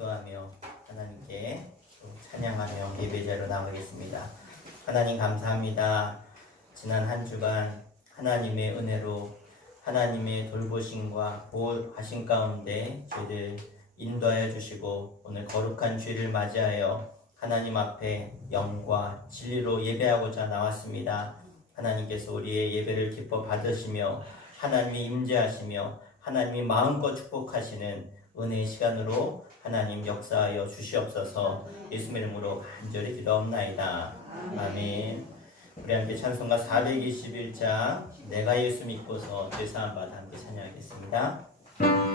기도하며 하나님께 찬양하며 예배자로 나가겠습니다. 하나님 감사합니다. 지난 한 주간 하나님의 은혜로 하나님의 돌보심과 보호하신 가운데 저희들 인도하여 주시고 오늘 거룩한 주일을 맞이하여 하나님 앞에 영과 진리로 예배하고자 나왔습니다. 하나님께서 우리의 예배를 기뻐 받으시며 하나님이 임재하시며 하나님이 마음껏 축복하시는 은혜의 시간으로 하나님 역사하여 주시옵소서. 예수님의 이름으로 간절히 기도합나이다. 아멘. 우리 함께 찬송가 421장 내가 예수 믿고서 죄사함 받아 함께 찬양하겠습니다. 내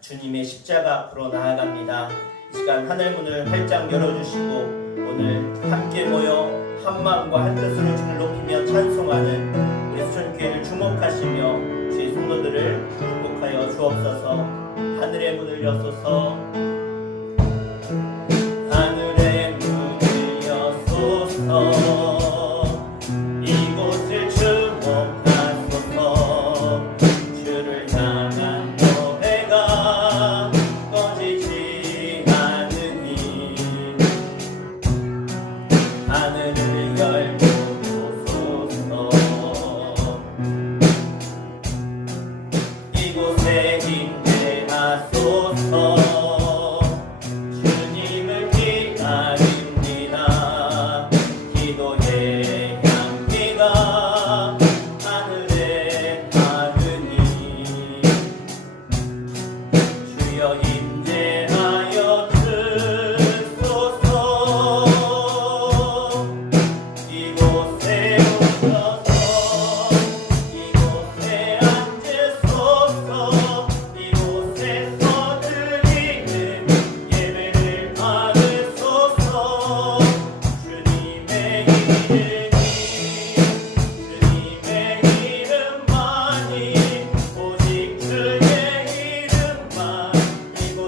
주님의 십자가 앞으로 나아갑니다. 이 시간 하늘문을 활짝 열어주시고 오늘 함께 모여 한 마음과 한 뜻으로 주를 높이며 찬송하는 우리 수천교회를 주목하시며 주의 성도들을 축복하여 주옵소서. 하늘의 문을 여소서. 하늘의 문을 여소서. 이곳을 주목하소서. 주를 향한 노래가 꺼지지 않으니 하늘을 열고 보소서. 이곳에 임재하소서. 주님을 기다립니다. 기도의 향기가 하늘에 닿으니 주여 임재하여 주소서. 이곳에 오셔서 이곳에 앉으소서. 이곳에서 드리는 예배를 받으소서. 주님의 이름만이 오직 주의 이름만 이곳에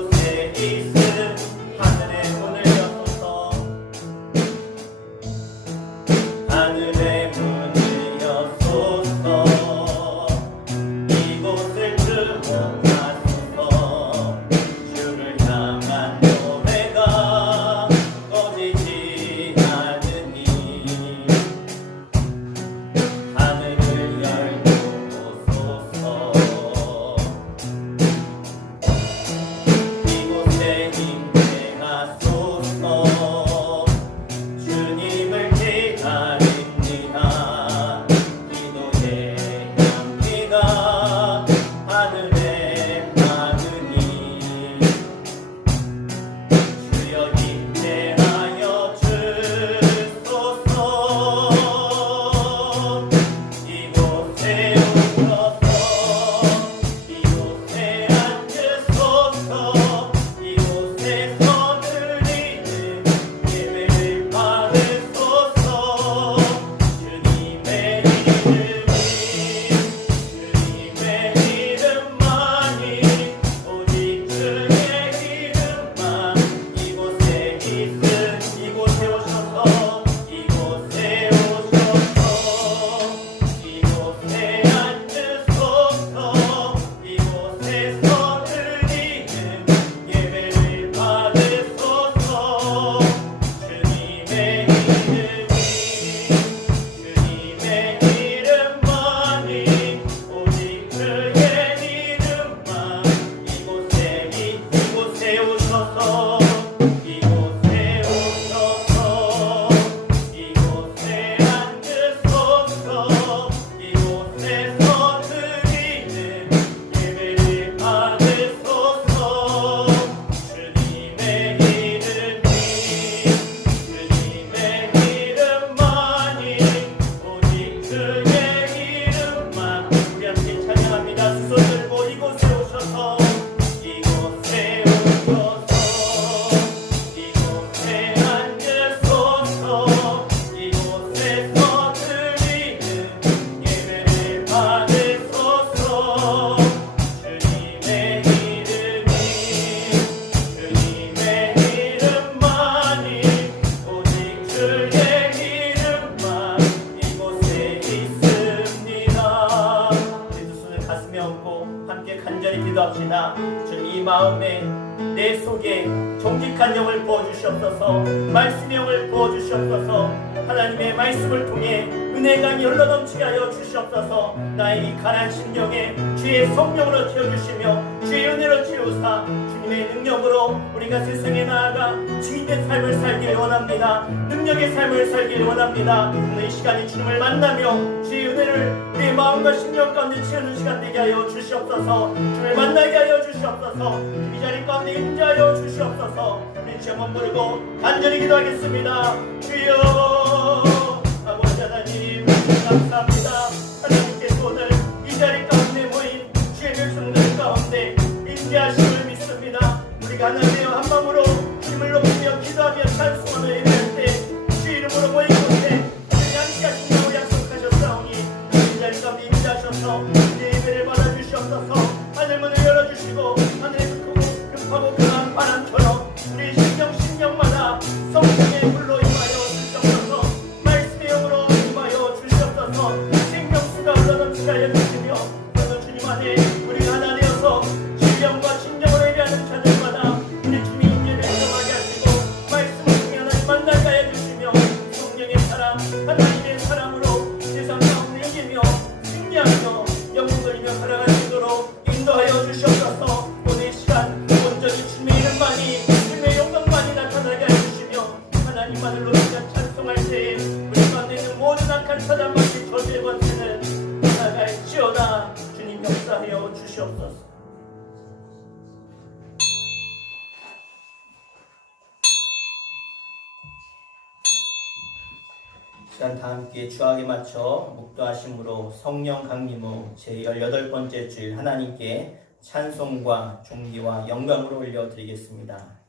주옵시다. 주님 이 마음에 내 속에 정직한 영을 부어주시옵소서. 말씀의 영을 부어주시옵소서. 하나님의 말씀을 통해 은혜가 흘러넘치게 하여 주시옵소서. 나의 이 가난 심령에 주의 성령으로 채워주시며 주의 은혜로 채우사 주님의 능력으로 우리가 세상에 나아가 주인의 삶을 살길 원합니다. 능력의 삶을 살길 원합니다. 오늘 이 시간이 주님을 만나며 주의 은혜를 우리의 마음과 심령 가운데 채우는 시간 되게 하여 주시옵소서. 주님을 만나게 하여 주시옵소서. 이 자리 가운데 임재하여 주시옵소서. 우리 주 한번 부르고 간절히 기도하겠습니다. 주여 아버지 하나님 감사합니다. 하나님께서 오늘 이 자리 가운데 모인 주의 백성들 가운데 임재하심을 믿습니다. 우리가 하나님의 한 마음으로 주님을 높이며 기도하며 찬송하며 예배할 때 주의 이름으로 모인 곳에 주님이 함께 하신다고 약속하셨사오니 이 자리 가운데 임재하셔서 우리의 예배를 받아주시옵소서. 하늘문을 열어주시고 하늘의 급하고 강한 바람처럼 우리 심령마다 성령의 불로 임하여 주시옵소서. 말씀의 영으로 임하여 주시옵소서. 생명수가 흘러넘치게 하여 주시며 오늘 주님 안에 우리가 하나 되어서 진령과 진정으로 예배하는 자들마다 우리 주님의 인재를 경험하게 하시고 말씀을 통해 하나님 만나게 하여 주시며 성령의 사람 하나님의 사람으로 세상 가운데 이기며 승리하며 영광 돌리며 살아갈 수 있도록 인도하여 주시옵소서. 오늘 시간 온전히 주님의 이름만이 주님의 영광만이 나타나게 해주시며 하나님만을 높이며 찬송할 때에 우리 가운데 있는 모든 악한 사단만이 저주의 권세는 나갈지어다. 주님 역사하여 주시옵소서. 시간 다 함께 주악에 맞춰 묵도하심으로 성령 강림후 제18번째 주일 하나님께 찬송과 존귀와 영광으로 올려드리겠습니다.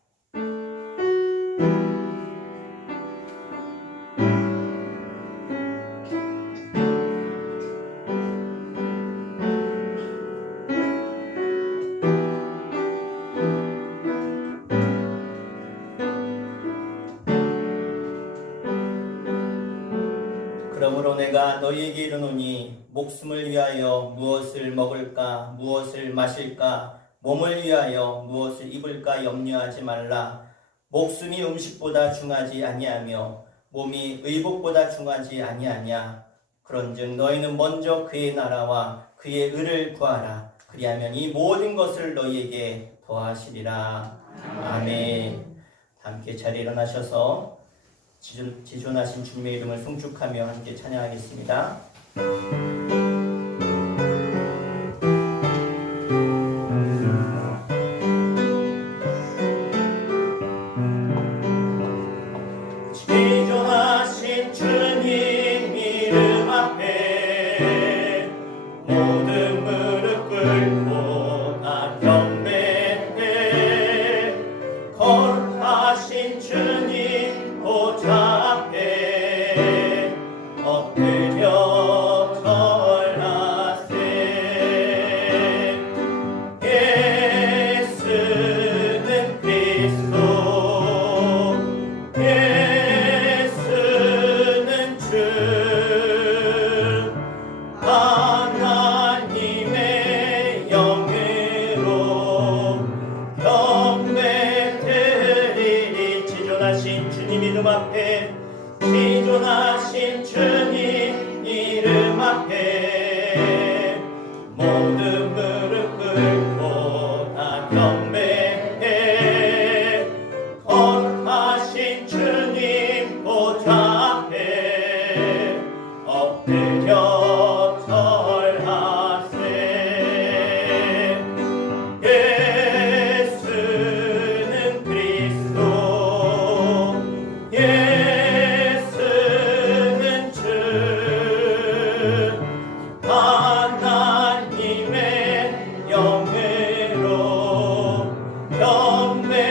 그러므로 내가 너희에게 이르노니 목숨을 위하여 무엇을 먹을까 무엇을 마실까 몸을 위하여 무엇을 입을까 염려하지 말라. 목숨이 음식보다 중하지 아니하며 몸이 의복보다 중하지 아니하냐. 그런즉 너희는 먼저 그의 나라와 그의 의를 구하라. 그리하면 이 모든 것을 너희에게 더하시리라. 아멘. 함께 자리에 일어나셔서 지존하신 주님의 이름을 송축하며 함께 찬양하겠습니다. 지존하신 주님 이름 앞에 모든 무릎 꿇고 다 경배해. 거룩하신 주님 보좌 앞에 엎드려 절하세. 예수는 그리스도 예수는 주 하나님의 영으로 경배드리리. 지존하신 주님 이름 앞에 지존하신 주님 이름 앞에 모든 무릎 꿇고 다 경배해. 거룩하신 주님 보좌 앞에 엎드려 절하세. 예수는 그리스도 예수는 주 하나님의 영으로 경배드리리.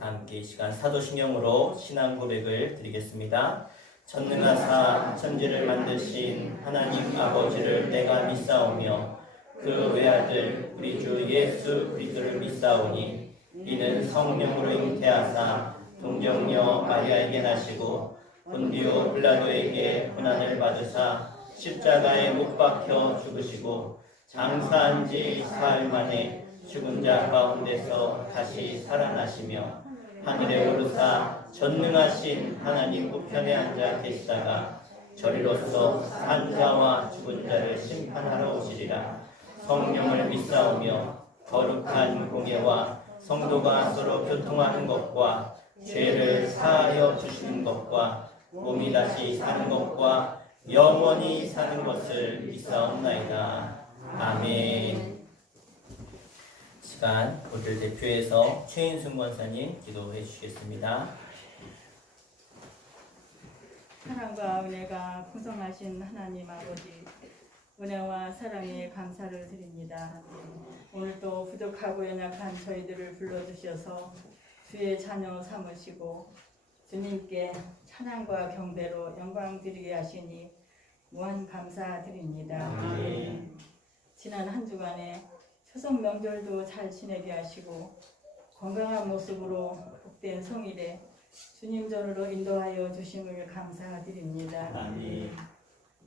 함께 이 시간 사도신경으로 신앙 고백을 드리겠습니다. 전능하사 천지를 만드신 하나님 아버지를 내가 믿사오며 그 외아들 우리 주 예수 그리스도를 믿사오니 이는 성령으로 잉태하사 동정녀 마리아에게 나시고 본디오 빌라도에게 고난을 받으사 십자가에 못 박혀 죽으시고 장사한 지 사흘 만에 죽은 자 가운데서 다시 살아나시며 하늘에 오르사 전능하신 하나님 우편에 앉아 계시다가 저리로서 산 자와 죽은 자를 심판하러 오시리라. 성령을 믿사오며 거룩한 공예와 성도가 서로 교통하는 것과 죄를 사하여 주시는 것과 몸이 다시 사는 것과 영원히 사는 것을 믿사옵나이다. 아멘. 시간 우리를 대표해서 최인순 권사님 기도해 주시겠습니다. 사랑과 은혜가 풍성하신 하나님 아버지, 은혜와 사랑에 감사를 드립니다. 오늘도 부족하고 연약한 저희들을 불러주셔서 주의 자녀 삼으시고 주님께 찬양과 경배로 영광 드리게 하시니 무한 감사드립니다. 지난 한 주간에 추석 명절도 잘 지내게 하시고 건강한 모습으로 복된 성일에 주님 전으로 인도하여 주심을 감사드립니다. 아멘.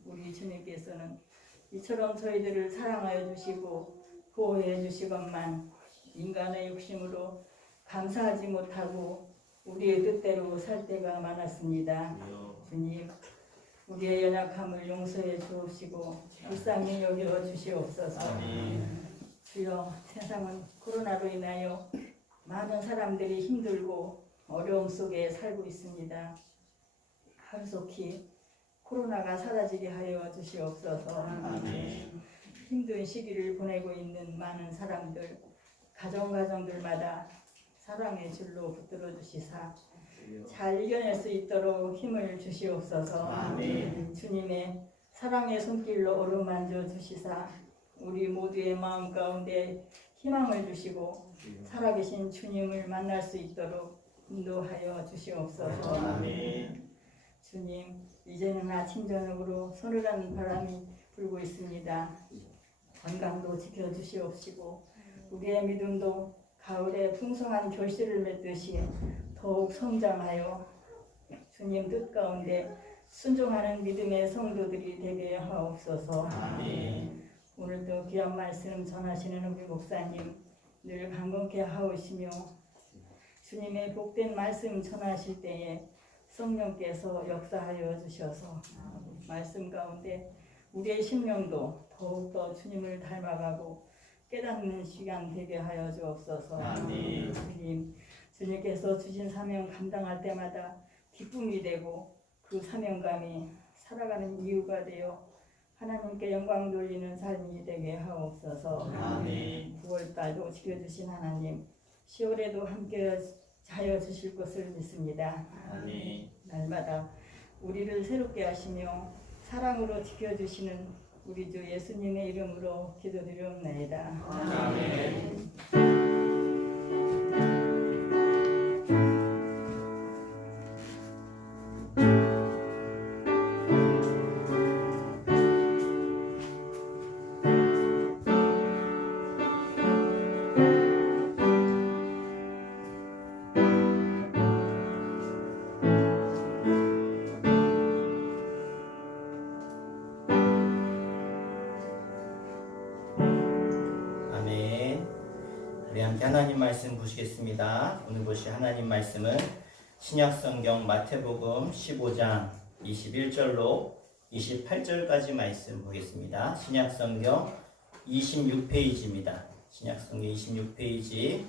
우리 주님께서는 이처럼 저희들을 사랑하여 주시고 보호해 주시건만 인간의 욕심으로 감사하지 못하고 우리의 뜻대로 살 때가 많았습니다. 주님, 우리의 연약함을 용서해 주옵시고 불쌍히 여겨 주시옵소서. 주여, 세상은 코로나로 인하여 많은 사람들이 힘들고 어려움 속에 살고 있습니다. 하루속히 코로나가 사라지게 하여 주시옵소서. 힘든 시기를 보내고 있는 많은 사람들, 가정들마다 사랑의 줄로 붙들어 주시사 잘 이겨낼 수 있도록 힘을 주시옵소서. 주님의 사랑의 손길로 어루만져 주시사 우리 모두의 마음 가운데 희망을 주시고 살아계신 주님을 만날 수 있도록 인도하여 주시옵소서. 주님, 이제는 아침 저녁으로 서늘한 바람이 불고 있습니다. 건강도 지켜주시옵시고 우리의 믿음도 가을에 풍성한 결실을 맺듯이 더욱 성장하여 주님 뜻 가운데 순종하는 믿음의 성도들이 되게 하옵소서. 오늘도 귀한 말씀 전하시는 우리 목사님 늘 강건케 하오시며 주님의 복된 말씀 전하실 때에 성령께서 역사하여 주셔서 말씀 가운데 우리의 심령도 더욱더 주님을 닮아가고 깨닫는 시간 되게 하여 주옵소서. 주님, 주님께서 주신 사명 감당할 때마다 기쁨이 되고 그 사명감이 살아가는 이유가 되어 하나님께 영광 돌리는 삶이 되게 하옵소서. 9월달도 지켜주신 하나님, 10월에도 함께 하여 주실 것을 믿습니다. 날마다 우리를 새롭게 하시며 사랑으로 지켜주시는 우리 주 예수님의 이름으로 기도드리옵나이다. 아멘. 우리 함께 하나님 말씀 보시겠습니다. 오늘 보실 하나님 말씀은 신약성경 마태복음 15장 21절로 28절까지 말씀 보겠습니다. 신약성경 26페이지입니다. 신약성경 26페이지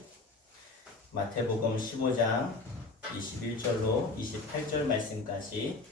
마태복음 15장 21절로 28절 말씀까지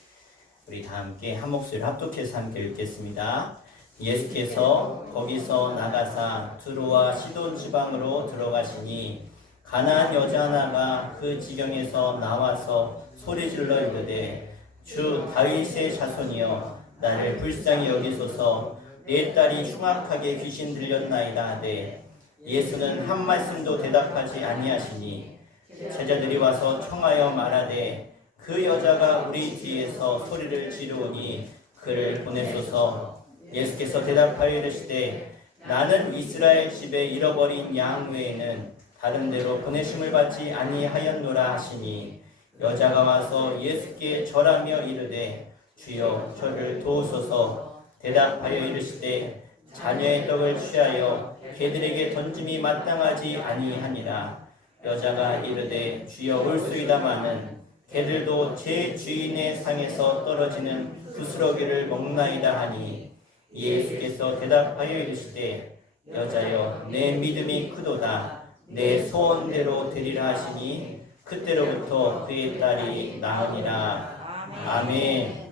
우리 다 함께 한 목소리로 합독해서 함께 읽겠습니다. 예수께서 거기서 나가사 두로와 시돈 지방으로 들어가시니 가나안 여자 하나가 그 지경에서 나와서 소리질러 이르되 주 다윗의 자손이여 나를 불쌍히 여기소서 내 딸이 흉악하게 귀신 들렸나이다 하되 예수는 한 말씀도 대답하지 아니하시니 제자들이 와서 청하여 말하되 그 여자가 우리 뒤에서 소리를 지르오니 그를 보내소서. 예수께서 대답하여 이르시되 나는 이스라엘 집에 잃어버린 양 외에는 다른 데로 보내심을 받지 아니하였노라 하시니 여자가 와서 예수께 절하며 이르되 주여 저를 도우소서. 대답하여 이르시되 자녀의 떡을 취하여 개들에게 던짐이 마땅하지 아니하니라. 여자가 이르되 주여 올소이다마는 개들도 제 주인의 상에서 떨어지는 부스러기를 먹나이다 하니 예수께서 대답하여 이르시되 여자여 내 믿음이 크도다. 내 소원대로 되리라 하시니 그때로부터 그의 딸이 나으니라. 아멘.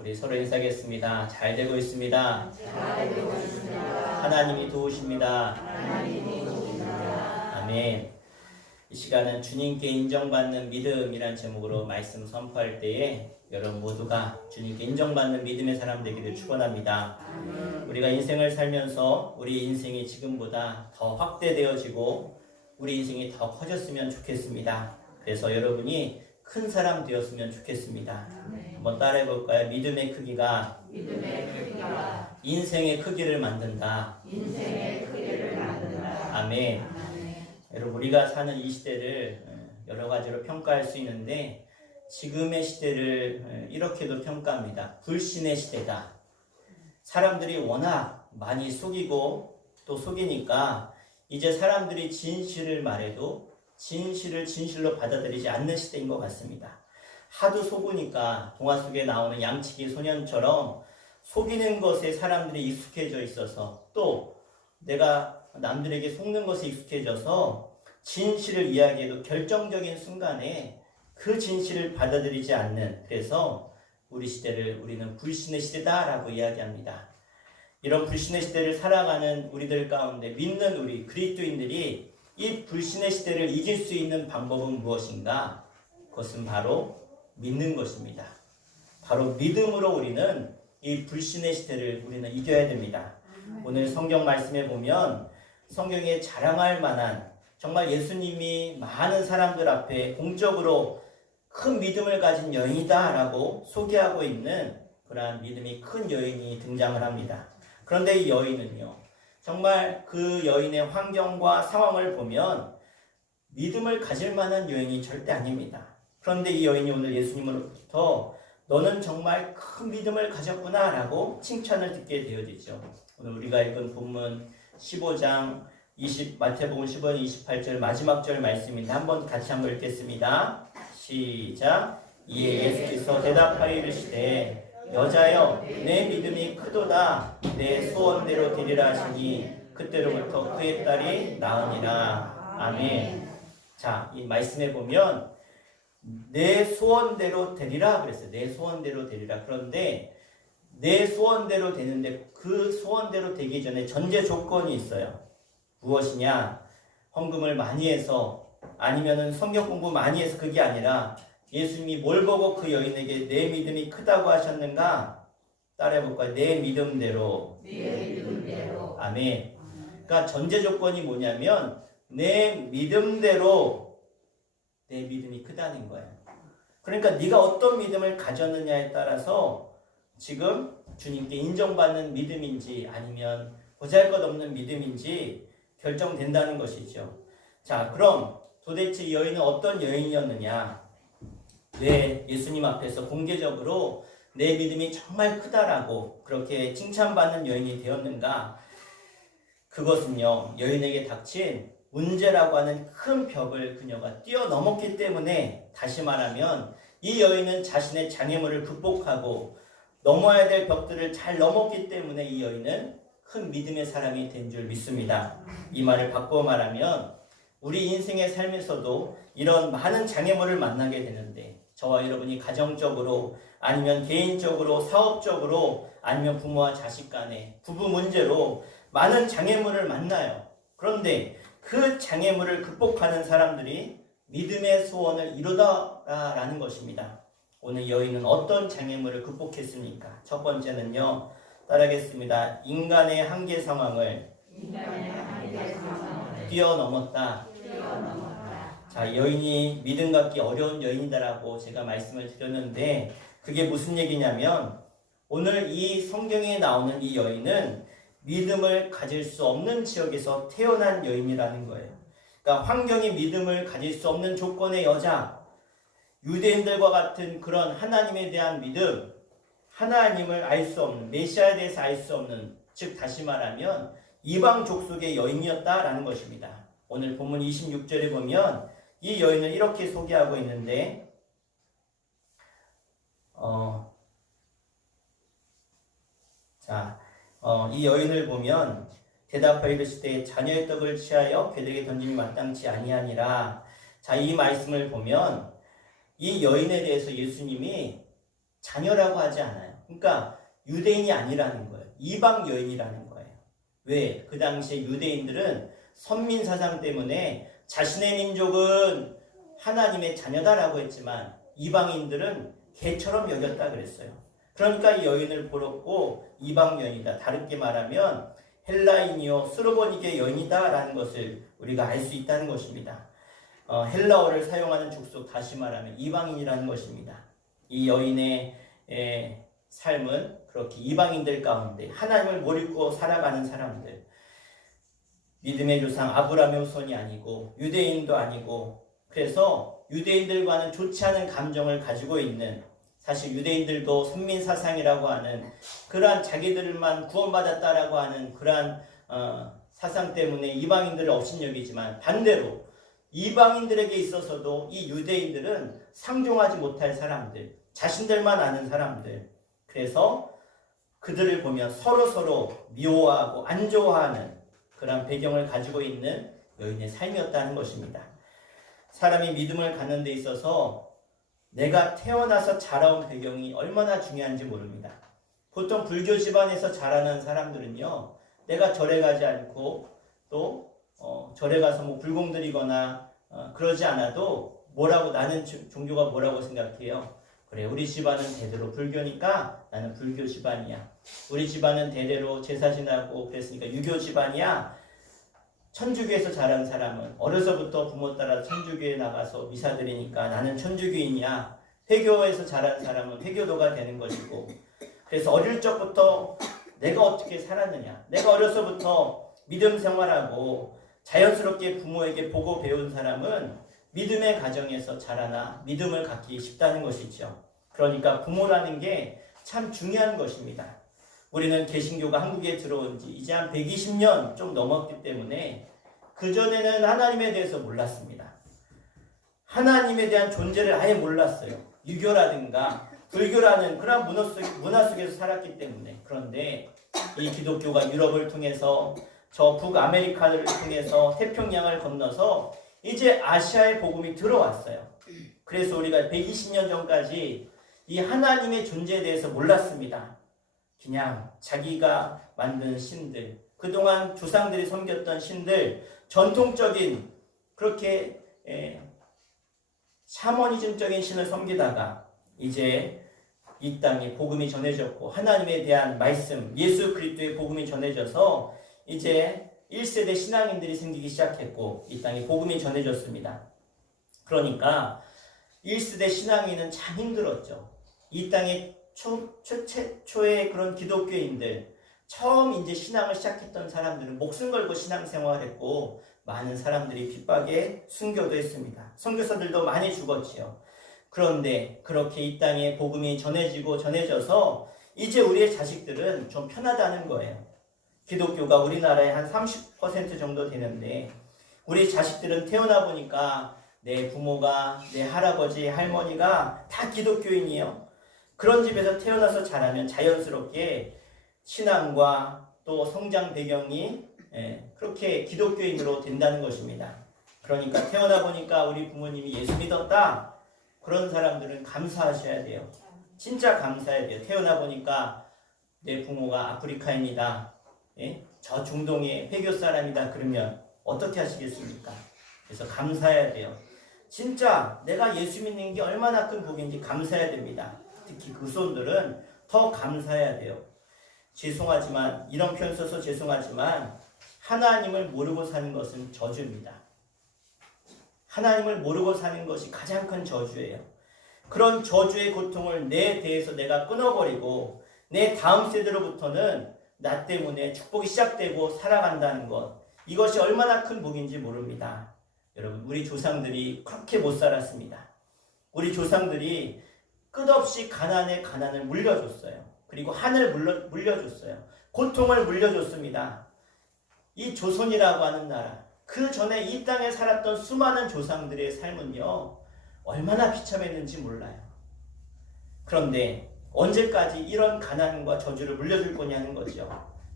우리 서로 인사하겠습니다. 잘 되고 있습니다. 하나님이 도우십니다. 아멘. 이 시간은 주님께 인정받는 믿음이란 제목으로 말씀 선포할 때에 여러분 모두가 주님께 인정받는 믿음의 사람 되기를 축원합니다. 우리가 인생을 살면서 우리 인생이 지금보다 더 확대되어지고 우리 인생이 더 커졌으면 좋겠습니다. 그래서 여러분이 큰 사람 되었으면 좋겠습니다. 한번 따라해 볼까요? 믿음의 크기가 인생의 크기를 만든다. 아멘. 여러분 우리가 사는 이 시대를 여러 가지로 평가할 수 있는데 지금의 시대를 이렇게도 평가합니다. 불신의 시대다. 사람들이 워낙 많이 속이고 또 속이니까 이제 사람들이 진실을 말해도 진실을 진실로 받아들이지 않는 시대인 것 같습니다. 하도 속으니까 동화 속에 나오는 양치기 소년처럼 속이는 것에 사람들이 익숙해져 있어서 또 내가 남들에게 속는 것에 익숙해져서 진실을 이야기해도 결정적인 순간에 그 진실을 받아들이지 않는, 그래서 우리 시대를 우리는 불신의 시대다라고 이야기합니다. 이런 불신의 시대를 살아가는 우리들 가운데 믿는 우리 그리스도인들이 이 불신의 시대를 이길 수 있는 방법은 무엇인가? 그것은 바로 믿는 것입니다. 바로 믿음으로 우리는 이 불신의 시대를 우리는 이겨야 됩니다. 오늘 성경 말씀에 보면 성경에 자랑할 만한 정말 예수님이 많은 사람들 앞에 공적으로 큰 믿음을 가진 여인이다라고 소개하고 있는 그러한 믿음이 큰 여인이 등장을 합니다. 그런데 이 여인은요, 정말 그 여인의 환경과 상황을 보면 믿음을 가질 만한 여인이 절대 아닙니다. 그런데 이 여인이 오늘 예수님으로부터 너는 정말 큰 믿음을 가졌구나 라고 칭찬을 듣게 되어지죠. 오늘 우리가 읽은 본문 15장 마태복음 15장 28절 마지막 절 말씀인데 한번 같이 한번 읽겠습니다. 시작. 이에 예수께서 대답하여 이르시되 여자여 내 믿음이 크도다. 내 소원대로 되리라 하시니 그때로부터 그의 딸이 나으니라. 아멘. 자, 이 말씀에 보면 내 소원대로 되리라 그랬어요. 내 소원대로 되리라. 그런데 내 소원대로 되는데 그 소원대로 되기 전에 전제 조건이 있어요. 무엇이냐? 헌금을 많이 해서 아니면은 성경 공부 많이 해서 그게 아니라 예수님이 뭘 보고 그 여인에게 내 믿음이 크다고 하셨는가? 따라해볼까요? 내 믿음대로. 아멘. 그러니까 전제 조건이 뭐냐면 내 믿음대로 내 믿음이 크다는 거예요. 그러니까 네가 어떤 믿음을 가졌느냐에 따라서 지금 주님께 인정받는 믿음인지 아니면 보잘것없는 믿음인지 결정된다는 것이죠. 자, 그럼 도대체 이 여인은 어떤 여인이었느냐? 왜 예수님 앞에서 공개적으로 내 믿음이 정말 크다라고 그렇게 칭찬받는 여인이 되었는가? 그것은요, 여인에게 닥친 문제라고 하는 큰 벽을 그녀가 뛰어넘었기 때문에, 다시 말하면 이 여인은 자신의 장애물을 극복하고 넘어야 될 벽들을 잘 넘었기 때문에 이 여인은 큰 믿음의 사람이 된 줄 믿습니다. 이 말을 바꿔 말하면 우리 인생의 삶에서도 이런 많은 장애물을 만나게 되는데, 저와 여러분이 가정적으로 아니면 개인적으로 사업적으로 아니면 부모와 자식 간에 부부 문제로 많은 장애물을 만나요. 그런데 그 장애물을 극복하는 사람들이 믿음의 소원을 이루다라는 것입니다. 오늘 여인은 어떤 장애물을 극복했습니까? 첫 번째는요, 따라하겠습니다. 인간의 한계 상황을 뛰어넘었다. 자, 여인이 믿음 갖기 어려운 여인이다라고 제가 말씀을 드렸는데, 그게 무슨 얘기냐면 오늘 이 성경에 나오는 이 여인은 믿음을 가질 수 없는 지역에서 태어난 여인이라는 거예요. 그러니까 환경이 믿음을 가질 수 없는 조건의 여자, 유대인들과 같은 그런 하나님에 대한 믿음, 하나님을 알 수 없는, 메시아에 대해서 알 수 없는, 즉 다시 말하면 이방 족속의 여인이었다라는 것입니다. 오늘 본문 26절에 보면 이 여인을 이렇게 소개하고 있는데 이 여인을 보면 대답하여 이르시되 자녀의 떡을 취하여 괴들에게 던짐이 마땅치 아니하니라. 자, 이 말씀을 보면 이 여인에 대해서 예수님이 자녀라고 하지 않아요. 그러니까 유대인이 아니라는 거예요. 이방 여인이라는 거예요. 왜? 그 당시에 유대인들은 선민 사상 때문에 자신의 민족은 하나님의 자녀다라고 했지만 이방인들은 개처럼 여겼다 그랬어요. 그러니까 이 여인을 보렀고 이방 여인이다. 다르게 말하면 헬라인이요 스로보니게 여인이다라는 것을 우리가 알 수 있다는 것입니다. 헬라어를 사용하는 족속, 다시 말하면 이방인이라는 것입니다. 이 여인의 삶은 그렇게 이방인들 가운데 하나님을 모르고 살아가는 사람들, 믿음의 조상 아브라함의 후손이 아니고 유대인도 아니고, 그래서 유대인들과는 좋지 않은 감정을 가지고 있는, 사실 유대인들도 선민사상이라고 하는 그러한 자기들만 구원받았다라고 하는 그러한 사상 때문에 이방인들을 업신여기지만, 반대로 이방인들에게 있어서도 이 유대인들은 상종하지 못할 사람들, 자신들만 아는 사람들, 그래서 그들을 보면 서로 미워하고 안 좋아하는 그런 배경을 가지고 있는 여인의 삶이었다는 것입니다. 사람이 믿음을 갖는 데 있어서 내가 태어나서 자라온 배경이 얼마나 중요한지 모릅니다. 보통 불교 집안에서 자라는 사람들은요, 내가 절에 가지 않고 또 절에 가서 뭐 불공 드리거나 그러지 않아도 뭐라고, 나는 종교가 뭐라고 생각해요? 그래, 우리 집안은 대대로 불교니까 나는 불교 집안이야. 우리 집안은 대대로 제사 지나고 그랬으니까 유교 집안이야. 천주교에서 자란 사람은 어려서부터 부모 따라 천주교에 나가서 미사 드리니까 나는 천주교인이야. 회교에서 자란 사람은 회교도가 되는 것이고, 그래서 어릴 적부터 내가 어떻게 살았느냐, 내가 어려서부터 믿음 생활하고 자연스럽게 부모에게 보고 배운 사람은 믿음의 가정에서 자라나 믿음을 갖기 쉽다는 것이죠. 그러니까 부모라는 게 참 중요한 것입니다. 우리는 개신교가 한국에 들어온 지 이제 한 120년 좀 넘었기 때문에 그전에는 하나님에 대해서 몰랐습니다. 하나님에 대한 존재를 아예 몰랐어요. 유교라든가 불교라는 그런 문화 속에서 살았기 때문에. 그런데 이 기독교가 유럽을 통해서 저 북아메리카를 통해서 태평양을 건너서 이제 아시아의 복음이 들어왔어요. 그래서 우리가 120년 전까지 이 하나님의 존재에 대해서 몰랐습니다. 그냥 자기가 만든 신들, 그동안 조상들이 섬겼던 신들, 전통적인 그렇게 샤머니즘적인 신을 섬기다가 이제 이 땅에 복음이 전해졌고 하나님에 대한 말씀, 예수 그리스도의 복음이 전해져서 이제 1세대 신앙인들이 생기기 시작했고 이 땅에 복음이 전해졌습니다. 그러니까 1세대 신앙인은 참 힘들었죠. 이 땅에 최초의 그런 기독교인들, 처음 이제 신앙을 시작했던 사람들은 목숨 걸고 신앙생활을 했고 많은 사람들이 핍박에 순교도 했습니다. 선교사들도 많이 죽었지요. 그런데 그렇게 이 땅에 복음이 전해져서 이제 우리의 자식들은 좀 편하다는 거예요. 기독교가 우리나라에 한 30% 정도 되는데 우리 자식들은 태어나 보니까 내 부모가, 내 할아버지, 할머니가 다 기독교인이에요. 그런 집에서 태어나서 자라면 자연스럽게 신앙과 또 성장 배경이 그렇게 기독교인으로 된다는 것입니다. 그러니까 태어나 보니까 우리 부모님이 예수 믿었다. 그런 사람들은 감사하셔야 돼요. 진짜 감사해야 돼요. 태어나 보니까 내 부모가 아프리카인이다. 저 중동의 회교 사람이다. 그러면 어떻게 하시겠습니까? 그래서 감사해야 돼요. 진짜 내가 예수 믿는 게 얼마나 큰 복인지 감사해야 됩니다. 특히 그 손들은 더 감사해야 돼요. 죄송하지만, 이런 표현 써서 죄송하지만 하나님을 모르고 사는 것은 저주입니다. 하나님을 모르고 사는 것이 가장 큰 저주예요. 그런 저주의 고통을 내 대해서 내가 끊어버리고 내 다음 세대로부터는 나 때문에 축복이 시작되고 살아간다는 것, 이것이 얼마나 큰 복인지 모릅니다. 여러분, 우리 조상들이 그렇게 못 살았습니다. 우리 조상들이 끝없이 가난을 물려줬어요. 그리고 한을 물려줬어요. 고통을 물려줬습니다. 이 조선이라고 하는 나라, 그 전에 이 땅에 살았던 수많은 조상들의 삶은요, 얼마나 비참했는지 몰라요. 그런데 언제까지 이런 가난과 저주를 물려줄 거냐는 거죠.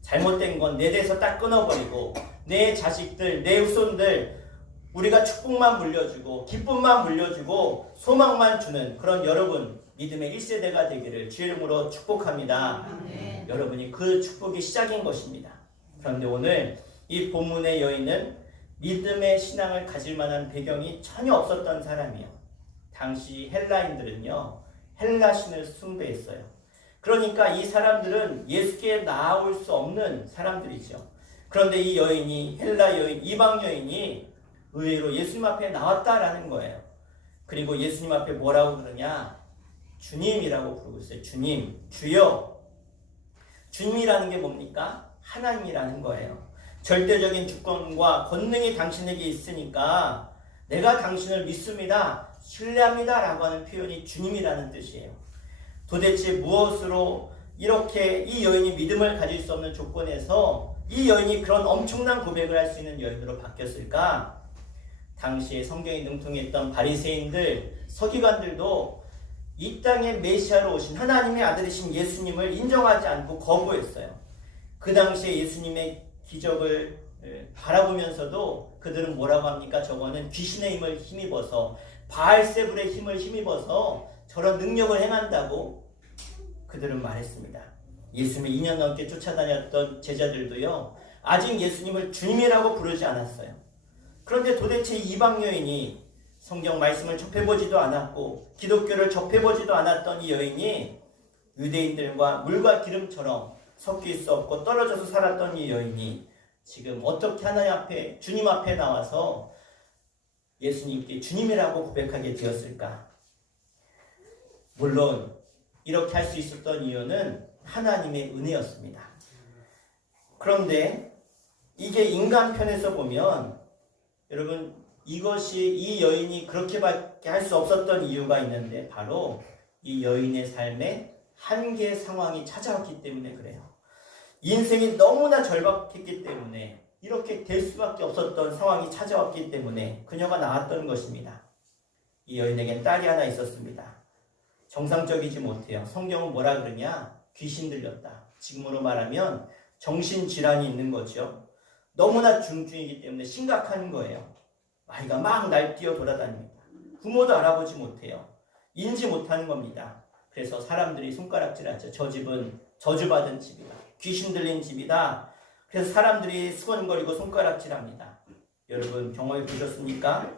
잘못된 건 내 대에서 딱 끊어버리고 내 자식들, 내 후손들 우리가 축복만 물려주고 기쁨만 물려주고 소망만 주는 그런 여러분 믿음의 1세대가 되기를 주의 이름으로 축복합니다. 아멘. 여러분이 그 축복이 시작인 것입니다. 그런데 오늘 이 본문의 여인은 믿음의 신앙을 가질 만한 배경이 전혀 없었던 사람이에요. 당시 헬라인들은요, 헬라신을 숭배했어요. 그러니까 이 사람들은 예수께 나아올 수 없는 사람들이죠. 그런데 이 여인이, 헬라 여인, 이방 여인이 의외로 예수님 앞에 나왔다라는 거예요. 그리고 예수님 앞에 뭐라고 그러냐? 주님이라고 부르고 있어요. 주님, 주여. 주님이라는 게 뭡니까? 하나님이라는 거예요. 절대적인 주권과 권능이 당신에게 있으니까 내가 당신을 믿습니다, 신뢰합니다 라고 하는 표현이 주님이라는 뜻이에요. 도대체 무엇으로 이렇게 이 여인이 믿음을 가질 수 없는 조건에서 이 여인이 그런 엄청난 고백을 할 수 있는 여인으로 바뀌었을까? 당시에 성경에 능통했던 바리새인들, 서기관들도 이 땅에 메시아로 오신 하나님의 아들이신 예수님을 인정하지 않고 거부했어요. 그 당시에 예수님의 기적을 바라보면서도 그들은 뭐라고 합니까? 저거는 귀신의 힘을 힘입어서, 바알세불의 힘을 힘입어서 저런 능력을 행한다고 그들은 말했습니다. 예수님을 2년 넘게 쫓아다녔던 제자들도요, 아직 예수님을 주님이라고 부르지 않았어요. 그런데 도대체 이방 여인이 성경 말씀을 접해보지도 않았고 기독교를 접해보지도 않았던 이 여인이 유대인들과 물과 기름처럼 섞일 수 없고 떨어져서 살았던 이 여인이 지금 어떻게 하나님 앞에, 주님 앞에 나와서 예수님께 주님이라고 고백하게 되었을까? 물론 이렇게 할 수 있었던 이유는 하나님의 은혜였습니다. 그런데 이게 인간 편에서 보면 여러분, 이것이 이 여인이 그렇게밖에 할 수 없었던 이유가 있는데 바로 이 여인의 삶에 한계 상황이 찾아왔기 때문에 그래요. 인생이 너무나 절박했기 때문에 이렇게 될 수밖에 없었던 상황이 찾아왔기 때문에 그녀가 나왔던 것입니다. 이 여인에겐 딸이 하나 있었습니다. 정상적이지 못해요. 성경은 뭐라 그러냐? 귀신 들렸다. 지금으로 말하면 정신질환이 있는 거죠. 너무나 중증이기 때문에 심각한 거예요. 아이가 막 날뛰어 돌아다닙니다. 부모도 알아보지 못해요. 인지 못하는 겁니다. 그래서 사람들이 손가락질하죠. 저 집은 저주받은 집이다, 귀신 들린 집이다. 그래서 사람들이 수건거리고 손가락질합니다. 여러분 경험해 보셨습니까?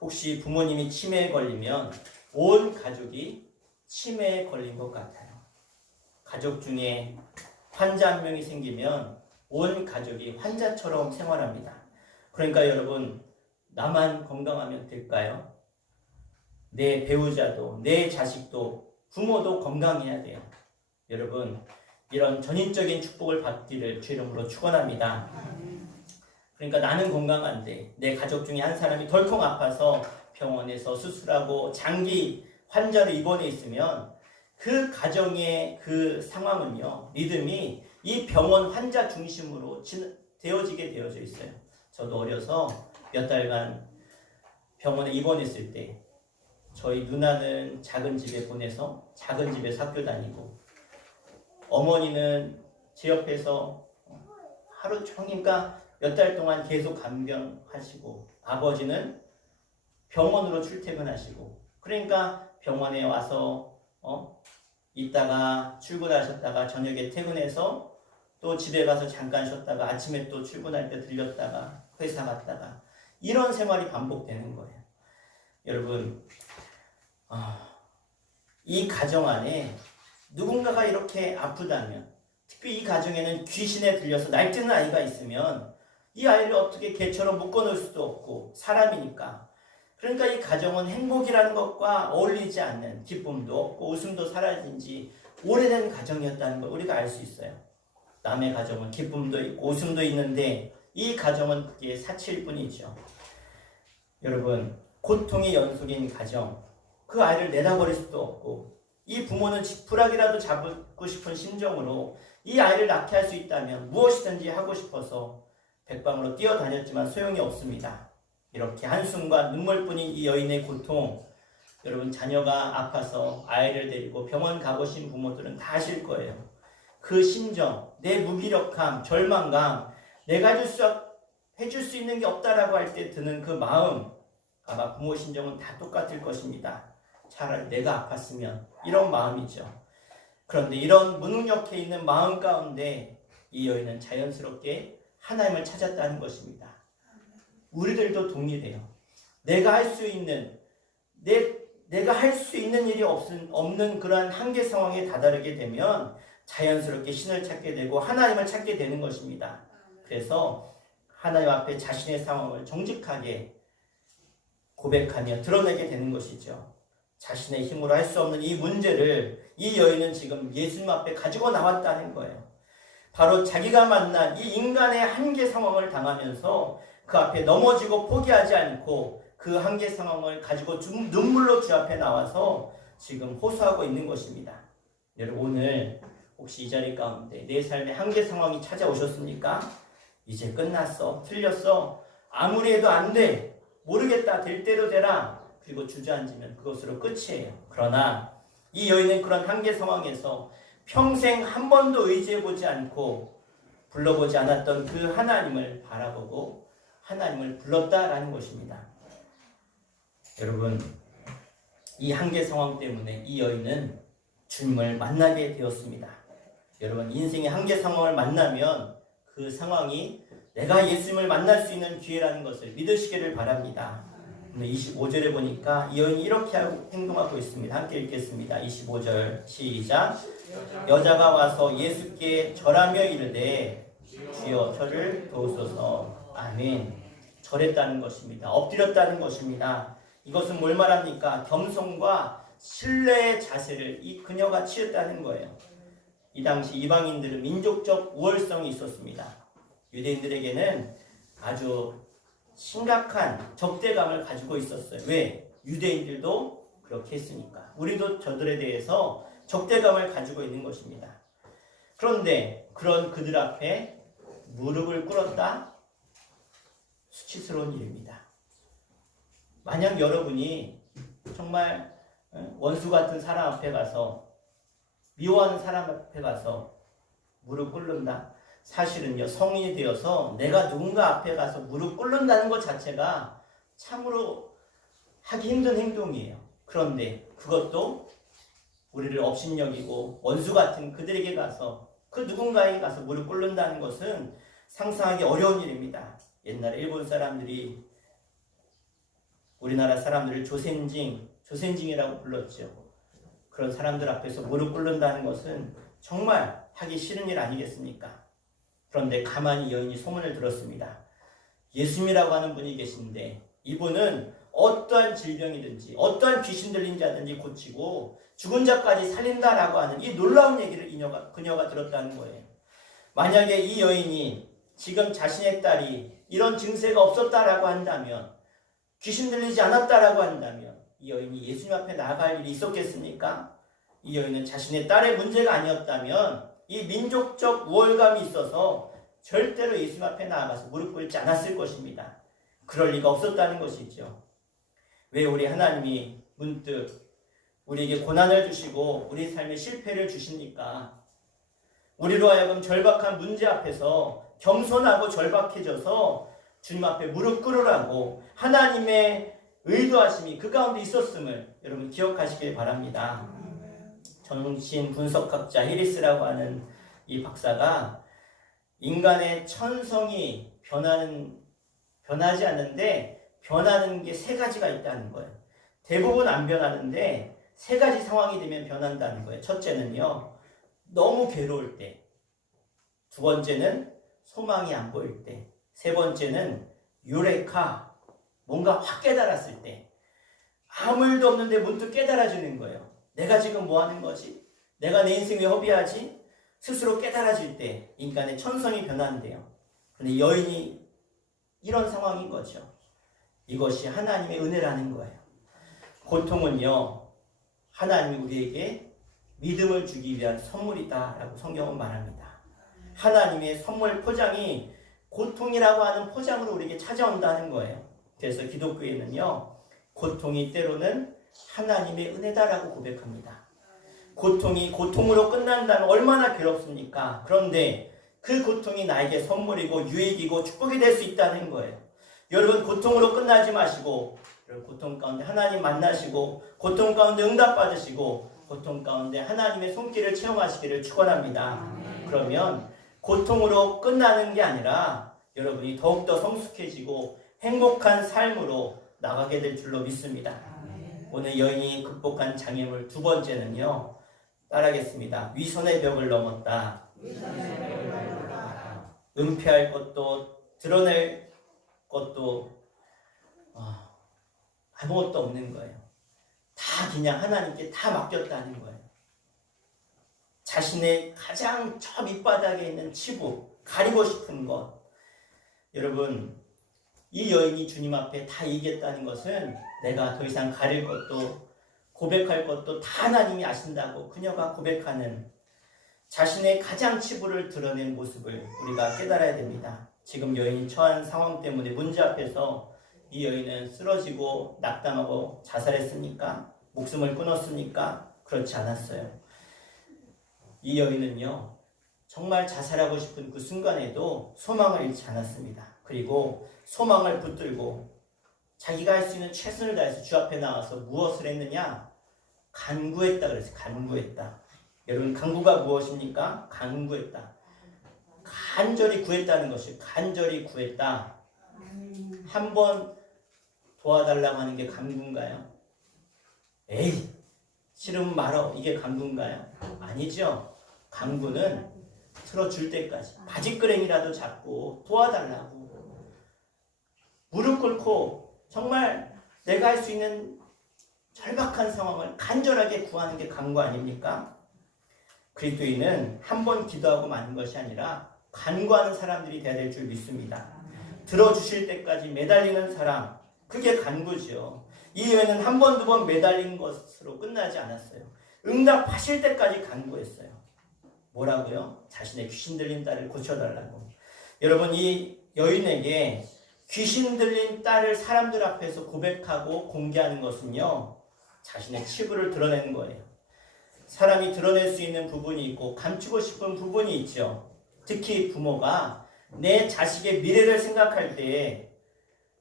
혹시 부모님이 치매에 걸리면 온 가족이 치매에 걸린 것 같아요. 가족 중에 환자 한 명이 생기면 온 가족이 환자처럼 생활합니다. 그러니까 여러분, 나만 건강하면 될까요? 내 배우자도, 내 자식도, 부모도 건강해야 돼요. 여러분, 이런 전인적인 축복을 받기를 주 이름으로 축원합니다. 그러니까 나는 건강한데 내 가족 중에 한 사람이 덜컹 아파서 병원에서 수술하고 장기 환자로 입원해 있으면 그 가정의 그 상황은요, 리듬이 이 병원 환자 중심으로 되어지게 되어져 있어요. 저도 어려서 몇 달간 병원에 입원했을 때 저희 누나는 작은 집에 보내서 작은 집에서 학교 다니고, 어머니는 제 옆에서 하루 종일 몇 달 동안 계속 간병하시고, 아버지는 병원으로 출퇴근하시고, 그러니까 병원에 와서 있다가 출근하셨다가 저녁에 퇴근해서 또 집에 가서 잠깐 쉬었다가 아침에 또 출근할 때 들렸다가 회사 갔다가, 이런 생활이 반복되는 거예요. 여러분, 이 가정 안에 누군가가 이렇게 아프다면, 특히 이 가정에는 귀신에 들려서 날뛰는 아이가 있으면 이 아이를 어떻게 개처럼 묶어놓을 수도 없고, 사람이니까. 그러니까 이 가정은 행복이라는 것과 어울리지 않는, 기쁨도 없고 웃음도 사라진 지 오래된 가정이었다는 걸 우리가 알 수 있어요. 남의 가정은 기쁨도 있고 웃음도 있는데 이 가정은 그게 사치일 뿐이죠. 여러분, 고통의 연속인 가정, 그 아이를 내다버릴 수도 없고 이 부모는 지푸라기라도 잡고 싶은 심정으로 이 아이를 낳게 할 수 있다면 무엇이든지 하고 싶어서 백방으로 뛰어다녔지만 소용이 없습니다. 이렇게 한숨과 눈물뿐인 이 여인의 고통, 여러분 자녀가 아파서 아이를 데리고 병원 가보신 부모들은 다 아실 거예요. 그 심정, 내 무기력함, 절망감, 내가 해줄 수 있는 게 없다라고 할 때 드는 그 마음, 아마 부모 심정은 다 똑같을 것입니다. 차라리 내가 아팠으면, 이런 마음이죠. 그런데 이런 무능력해 있는 마음 가운데 이 여인은 자연스럽게 하나님을 찾았다는 것입니다. 우리들도 동일해요. 내가 할 수 있는 일이 없는 그러한 한계 상황에 다다르게 되면 자연스럽게 신을 찾게 되고 하나님을 찾게 되는 것입니다. 그래서 하나님 앞에 자신의 상황을 정직하게 고백하며 드러내게 되는 것이죠. 자신의 힘으로 할 수 없는 이 문제를 이 여인은 지금 예수님 앞에 가지고 나왔다는 거예요. 바로 자기가 만난 이 인간의 한계 상황을 당하면서 그 앞에 넘어지고 포기하지 않고 그 한계 상황을 가지고 눈물로 주 앞에 나와서 지금 호소하고 있는 것입니다. 여러분, 오늘 혹시 이 자리 가운데 내 삶의 한계 상황이 찾아오셨습니까? 이제 끝났어, 틀렸어, 아무리 해도 안 돼, 모르겠다, 될 대로 되라, 그리고 주저앉으면 그것으로 끝이에요. 그러나 이 여인은 그런 한계 상황에서 평생 한 번도 의지해보지 않고 불러보지 않았던 그 하나님을 바라보고 하나님을 불렀다라는 것입니다. 여러분, 이 한계 상황 때문에 이 여인은 주님을 만나게 되었습니다. 여러분, 인생의 한계 상황을 만나면 그 상황이 내가 예수님을 만날 수 있는 기회라는 것을 믿으시기를 바랍니다. 오늘 25절에 보니까 이 여인이 이렇게 행동하고 있습니다. 함께 읽겠습니다. 25절 시작. 여자가 와서 예수께 절하며 이르되 주여 저를 도우소서. 아멘. 절했다는 것입니다. 엎드렸다는 것입니다. 이것은 뭘 말합니까? 겸손과 신뢰의 자세를 이 그녀가 취했다는 거예요. 이 당시 이방인들은 민족적 우월성이 있었습니다. 유대인들에게는 아주 심각한 적대감을 가지고 있었어요. 왜? 유대인들도 그렇게 했으니까. 우리도 저들에 대해서 적대감을 가지고 있는 것입니다. 그런데 그런 그들 앞에 무릎을 꿇었다? 수치스러운 일입니다. 만약 여러분이 정말 원수 같은 사람 앞에 가서, 미워하는 사람 앞에 가서 무릎 꿇는다? 사실은요, 성인이 되어서 내가 누군가 앞에 가서 무릎 꿇는다는 것 자체가 참으로 하기 힘든 행동이에요. 그런데 그것도 우리를 업신여기고 원수 같은 그들에게 가서, 그 누군가에게 가서 무릎 꿇는다는 것은 상상하기 어려운 일입니다. 옛날에 일본 사람들이 우리나라 사람들을 조센징이라고 불렀죠. 그런 사람들 앞에서 무릎 꿇는다는 것은 정말 하기 싫은 일 아니겠습니까? 그런데 가만히 여인이 소문을 들었습니다. 예수님이라고 하는 분이 계신데 이분은 어떠한 질병이든지 어떠한 귀신 들린 자든지 고치고 죽은 자까지 살린다라고 하는 이 놀라운 얘기를 그녀가 들었다는 거예요. 만약에 이 여인이 지금 자신의 딸이 이런 증세가 없었다라고 한다면, 귀신 들리지 않았다라고 한다면 이 여인이 예수님 앞에 나아갈 일이 있었겠습니까? 이 여인은 자신의 딸의 문제가 아니었다면 이 민족적 우월감이 있어서 절대로 예수님 앞에 나아가서 무릎 꿇지 않았을 것입니다. 그럴 리가 없었다는 것이죠. 왜 우리 하나님이 문득 우리에게 고난을 주시고 우리 삶에 실패를 주십니까? 우리로 하여금 절박한 문제 앞에서 겸손하고 절박해져서 주님 앞에 무릎 꿇으라고 하나님의 의도하심이 그 가운데 있었음을 여러분 기억하시길 바랍니다. 정신 분석학자 해리스라고 하는 이 박사가 인간의 천성이 변하지 않는데 변하는 게 세 가지가 있다는 거예요. 대부분 안 변하는데 세 가지 상황이 되면 변한다는 거예요. 첫째는요, 너무 괴로울 때. 두 번째는 소망이 안 보일 때. 세 번째는 유레카, 뭔가 확 깨달았을 때. 아무 일도 없는데 문득 깨달아지는 거예요. 내가 지금 뭐 하는 거지? 내가 내 인생 왜 허비하지? 스스로 깨달아질 때 인간의 천성이 변한대요. 그런데 여인이 이런 상황인 거죠. 이것이 하나님의 은혜라는 거예요. 고통은요, 하나님이 우리에게 믿음을 주기 위한 선물이다라고 성경은 말합니다. 하나님의 선물 포장이 고통이라고 하는 포장으로 우리에게 찾아온다는 거예요. 그래서 기독교에는요, 고통이 때로는 하나님의 은혜다라고 고백합니다. 고통이 고통으로 끝난다면 얼마나 괴롭습니까? 그런데 그 고통이 나에게 선물이고 유익이고 축복이 될 수 있다는 거예요. 여러분, 고통으로 끝나지 마시고, 고통 가운데 하나님 만나시고, 고통 가운데 응답 받으시고, 고통 가운데 하나님의 손길을 체험하시기를 축원합니다. 그러면 고통으로 끝나는 게 아니라 여러분이 더욱더 성숙해지고 행복한 삶으로 나가게 될 줄로 믿습니다. 오늘 여인이 극복한 장애물 두 번째는요, 따라하겠습니다. 위선의 벽을 넘었다. 은폐할 것도 드러낼 것도 아무것도 없는 거예요. 다 그냥 하나님께 다 맡겼다는 거예요. 자신의 가장 저 밑바닥에 있는 치부, 가리고 싶은 것. 여러분, 이 여인이 주님 앞에 다 얘기했다는 것은 내가 더 이상 가릴 것도 고백할 것도 다 하나님이 아신다고 그녀가 고백하는 자신의 가장 치부를 드러낸 모습을 우리가 깨달아야 됩니다. 지금 여인이 처한 상황 때문에 문제 앞에서 이 여인은 쓰러지고 낙담하고 자살했습니까? 목숨을 끊었습니까? 그렇지 않았어요. 이 여인은요, 정말 자살하고 싶은 그 순간에도 소망을 잃지 않았습니다. 그리고 소망을 붙들고 자기가 할 수 있는 최선을 다해서 주 앞에 나와서 무엇을 했느냐? 간구했다 그랬어요. 간구했다. 여러분, 간구가 무엇입니까? 간구했다. 간절히 구했다는 것이 간절히 구했다. 한번 도와달라고 하는 게 간구인가요? 에이, 싫으면 말어. 이게 간구인가요? 아니죠. 간구는 틀어줄 때까지 바지끄레기라도 잡고 도와달라고 무릎 꿇고 정말 내가 할 수 있는 절박한 상황을 간절하게 구하는 게 간구 아닙니까? 그리스도인은 한 번 기도하고 마는 것이 아니라 간구하는 사람들이 되어야 될 줄 믿습니다. 들어주실 때까지 매달리는 사람, 그게 간구죠. 이 여인은 한 번, 두 번 매달린 것으로 끝나지 않았어요. 응답하실 때까지 간구했어요. 뭐라고요? 자신의 귀신 들린 딸을 고쳐달라고. 여러분, 이 여인에게 귀신 들린 딸을 사람들 앞에서 고백하고 공개하는 것은요, 자신의 치부를 드러내는 거예요. 사람이 드러낼 수 있는 부분이 있고 감추고 싶은 부분이 있죠. 특히 부모가 내 자식의 미래를 생각할 때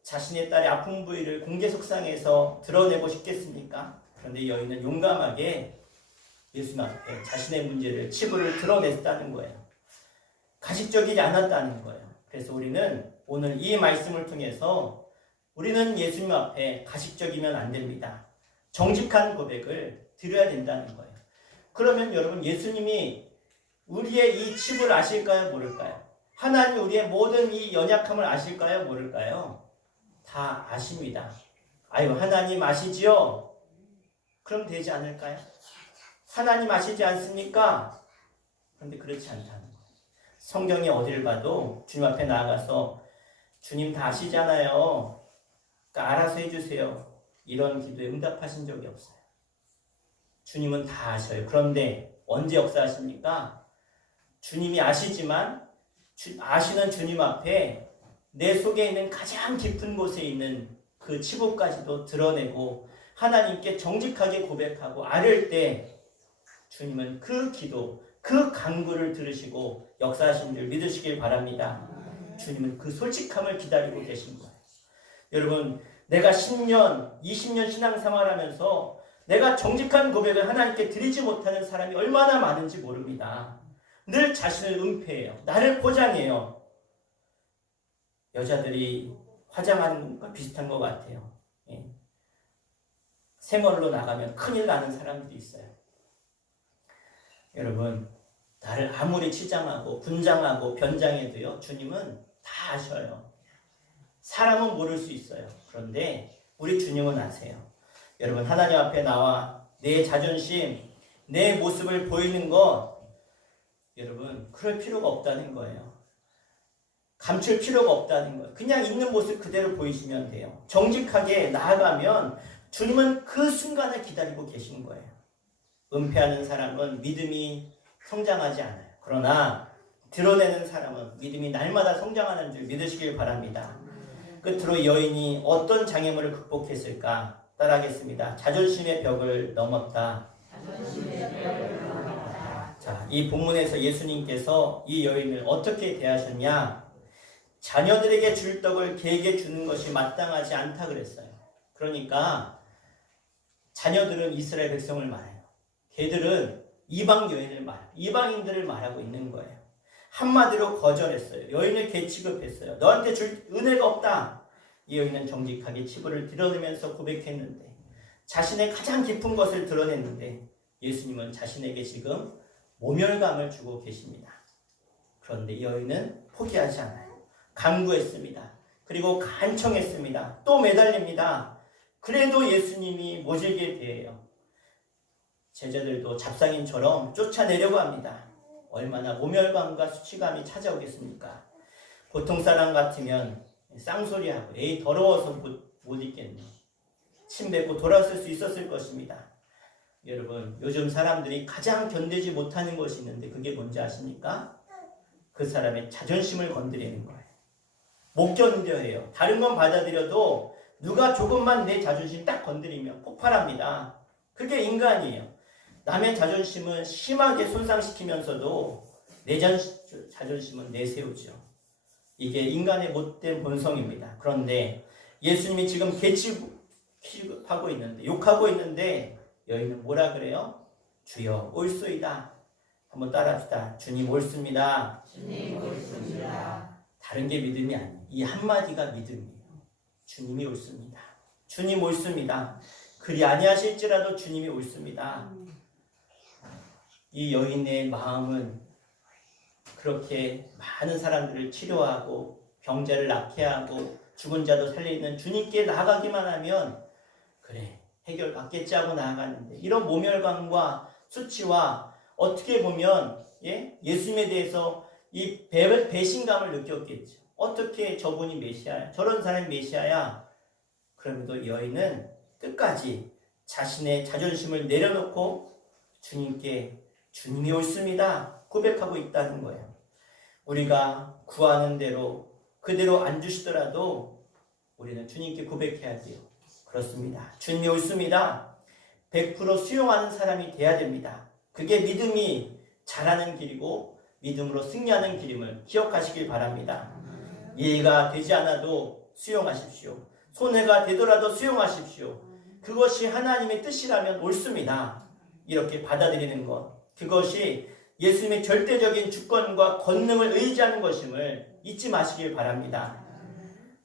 자신의 딸의 아픈 부위를 공개 속상해서 드러내고 싶겠습니까? 그런데 여인은 용감하게 예수님 앞에 자신의 문제를, 치부를 드러냈다는 거예요. 가식적이지 않았다는 거예요. 그래서 우리는 오늘 이 말씀을 통해서 우리는 예수님 앞에 가식적이면 안 됩니다. 정직한 고백을 드려야 된다는 거예요. 그러면 여러분, 예수님이 우리의 이 치부를 아실까요? 모를까요? 하나님이 우리의 모든 이 연약함을 아실까요? 모를까요? 다 아십니다. 아유, 하나님 아시지요? 그럼 되지 않을까요? 하나님 아시지 않습니까? 그런데 그렇지 않다는 거예요. 성경에 어딜 봐도 주님 앞에 나아가서 주님 다 아시잖아요. 그러니까 알아서 해주세요. 이런 기도에 응답하신 적이 없어요. 주님은 다 아셔요. 그런데 언제 역사하십니까? 주님이 아시지만 아시는 주님 앞에 내 속에 있는 가장 깊은 곳에 있는 그 치부까지도 드러내고 하나님께 정직하게 고백하고 아뢰을 때 주님은 그 기도, 그 간구를 들으시고 역사하신 줄 믿으시길 바랍니다. 주님은 그 솔직함을 기다리고 계신 거예요. 여러분, 내가 10년, 20년 신앙생활하면서 내가 정직한 고백을 하나님께 드리지 못하는 사람이 얼마나 많은지 모릅니다. 늘 자신을 은폐해요. 나를 포장해요. 여자들이 화장하는 것과 비슷한 것 같아요. 예. 생얼로 나가면 큰일 나는 사람들이 있어요. 여러분, 나를 아무리 치장하고 분장하고 변장해도요, 주님은 다 아셔요. 사람은 모를 수 있어요. 그런데 우리 주님은 아세요. 여러분, 하나님 앞에 나와 내 자존심, 내 모습을 보이는 것, 여러분, 그럴 필요가 없다는 거예요. 감출 필요가 없다는 거예요. 그냥 있는 모습 그대로 보이시면 돼요. 정직하게 나아가면 주님은 그 순간을 기다리고 계신 거예요. 은폐하는 사람은 믿음이 성장하지 않아요. 그러나 드러내는 사람은 믿음이 날마다 성장하는 줄 믿으시길 바랍니다. 끝으로 여인이 어떤 장애물을 극복했을까? 따라하겠습니다. 자존심의 벽을 넘었다. 자, 이 본문에서 예수님께서 이 여인을 어떻게 대하셨냐? 자녀들에게 줄 떡을 개에게 주는 것이 마땅하지 않다 그랬어요. 그러니까 자녀들은 이스라엘 백성을 말해요. 개들은 이방 여인을 말해요. 이방인들을 말하고 있는 거예요. 한마디로 거절했어요. 여인을 개 취급했어요. 너한테 줄 은혜가 없다. 이 여인은 정직하게 치부를 드러내면서 고백했는데, 자신의 가장 깊은 것을 드러냈는데, 예수님은 자신에게 지금 모멸감을 주고 계십니다. 그런데 이 여인은 포기하지 않아요. 간구했습니다. 그리고 간청했습니다. 또 매달립니다. 그래도 예수님이 모질게 대해요. 제자들도 잡상인처럼 쫓아내려고 합니다. 얼마나 모멸감과 수치감이 찾아오겠습니까? 보통 사람 같으면 쌍소리하고 에이 더러워서 못 있겠네. 침 뱉고 돌아설 수 있었을 것입니다. 여러분, 요즘 사람들이 가장 견디지 못하는 것이 있는데 그게 뭔지 아십니까? 그 사람의 자존심을 건드리는 거예요. 못 견뎌해요. 다른 건 받아들여도 누가 조금만 내 자존심 딱 건드리면 폭발합니다. 그게 인간이에요. 남의 자존심은 심하게 손상시키면서도 내 자존심은 내세우죠. 이게 인간의 못된 본성입니다. 그런데 예수님이 지금 취급하고 있는데, 욕하고 있는데 여인은 뭐라 그래요? 주여 옳소이다. 한번 따라합시다. 주님 옳습니다. 주님 옳습니다. 다른 게 믿음이 아니에요. 이 한마디가 믿음이에요. 주님이 옳습니다. 주님 옳습니다. 그리 아니하실지라도 주님이 옳습니다. 이 여인의 마음은 그렇게 많은 사람들을 치료하고 병자를 낫게 하고 죽은 자도 살리는 주님께 나아가기만 하면 그래 해결받겠지 하고 나아가는데, 이런 모멸감과 수치와 어떻게 보면 예수님에 대해서 이 배신감을 느꼈겠죠. 어떻게 저분이 메시아야, 저런 사람이 메시아야. 그럼에도 여인은 끝까지 자신의 자존심을 내려놓고 주님께 주님이 옳습니다 고백하고 있다는 거예요. 우리가 구하는 대로 그대로 안 주시더라도 우리는 주님께 고백해야 돼요. 그렇습니다. 주님이 옳습니다. 100% 수용하는 사람이 돼야 됩니다. 그게 믿음이 자라는 길이고 믿음으로 승리하는 길임을 기억하시길 바랍니다. 이해가 되지 않아도 수용하십시오. 손해가 되더라도 수용하십시오. 그것이 하나님의 뜻이라면 옳습니다. 이렇게 받아들이는 것, 그것이 예수님의 절대적인 주권과 권능을 의지하는 것임을 잊지 마시길 바랍니다.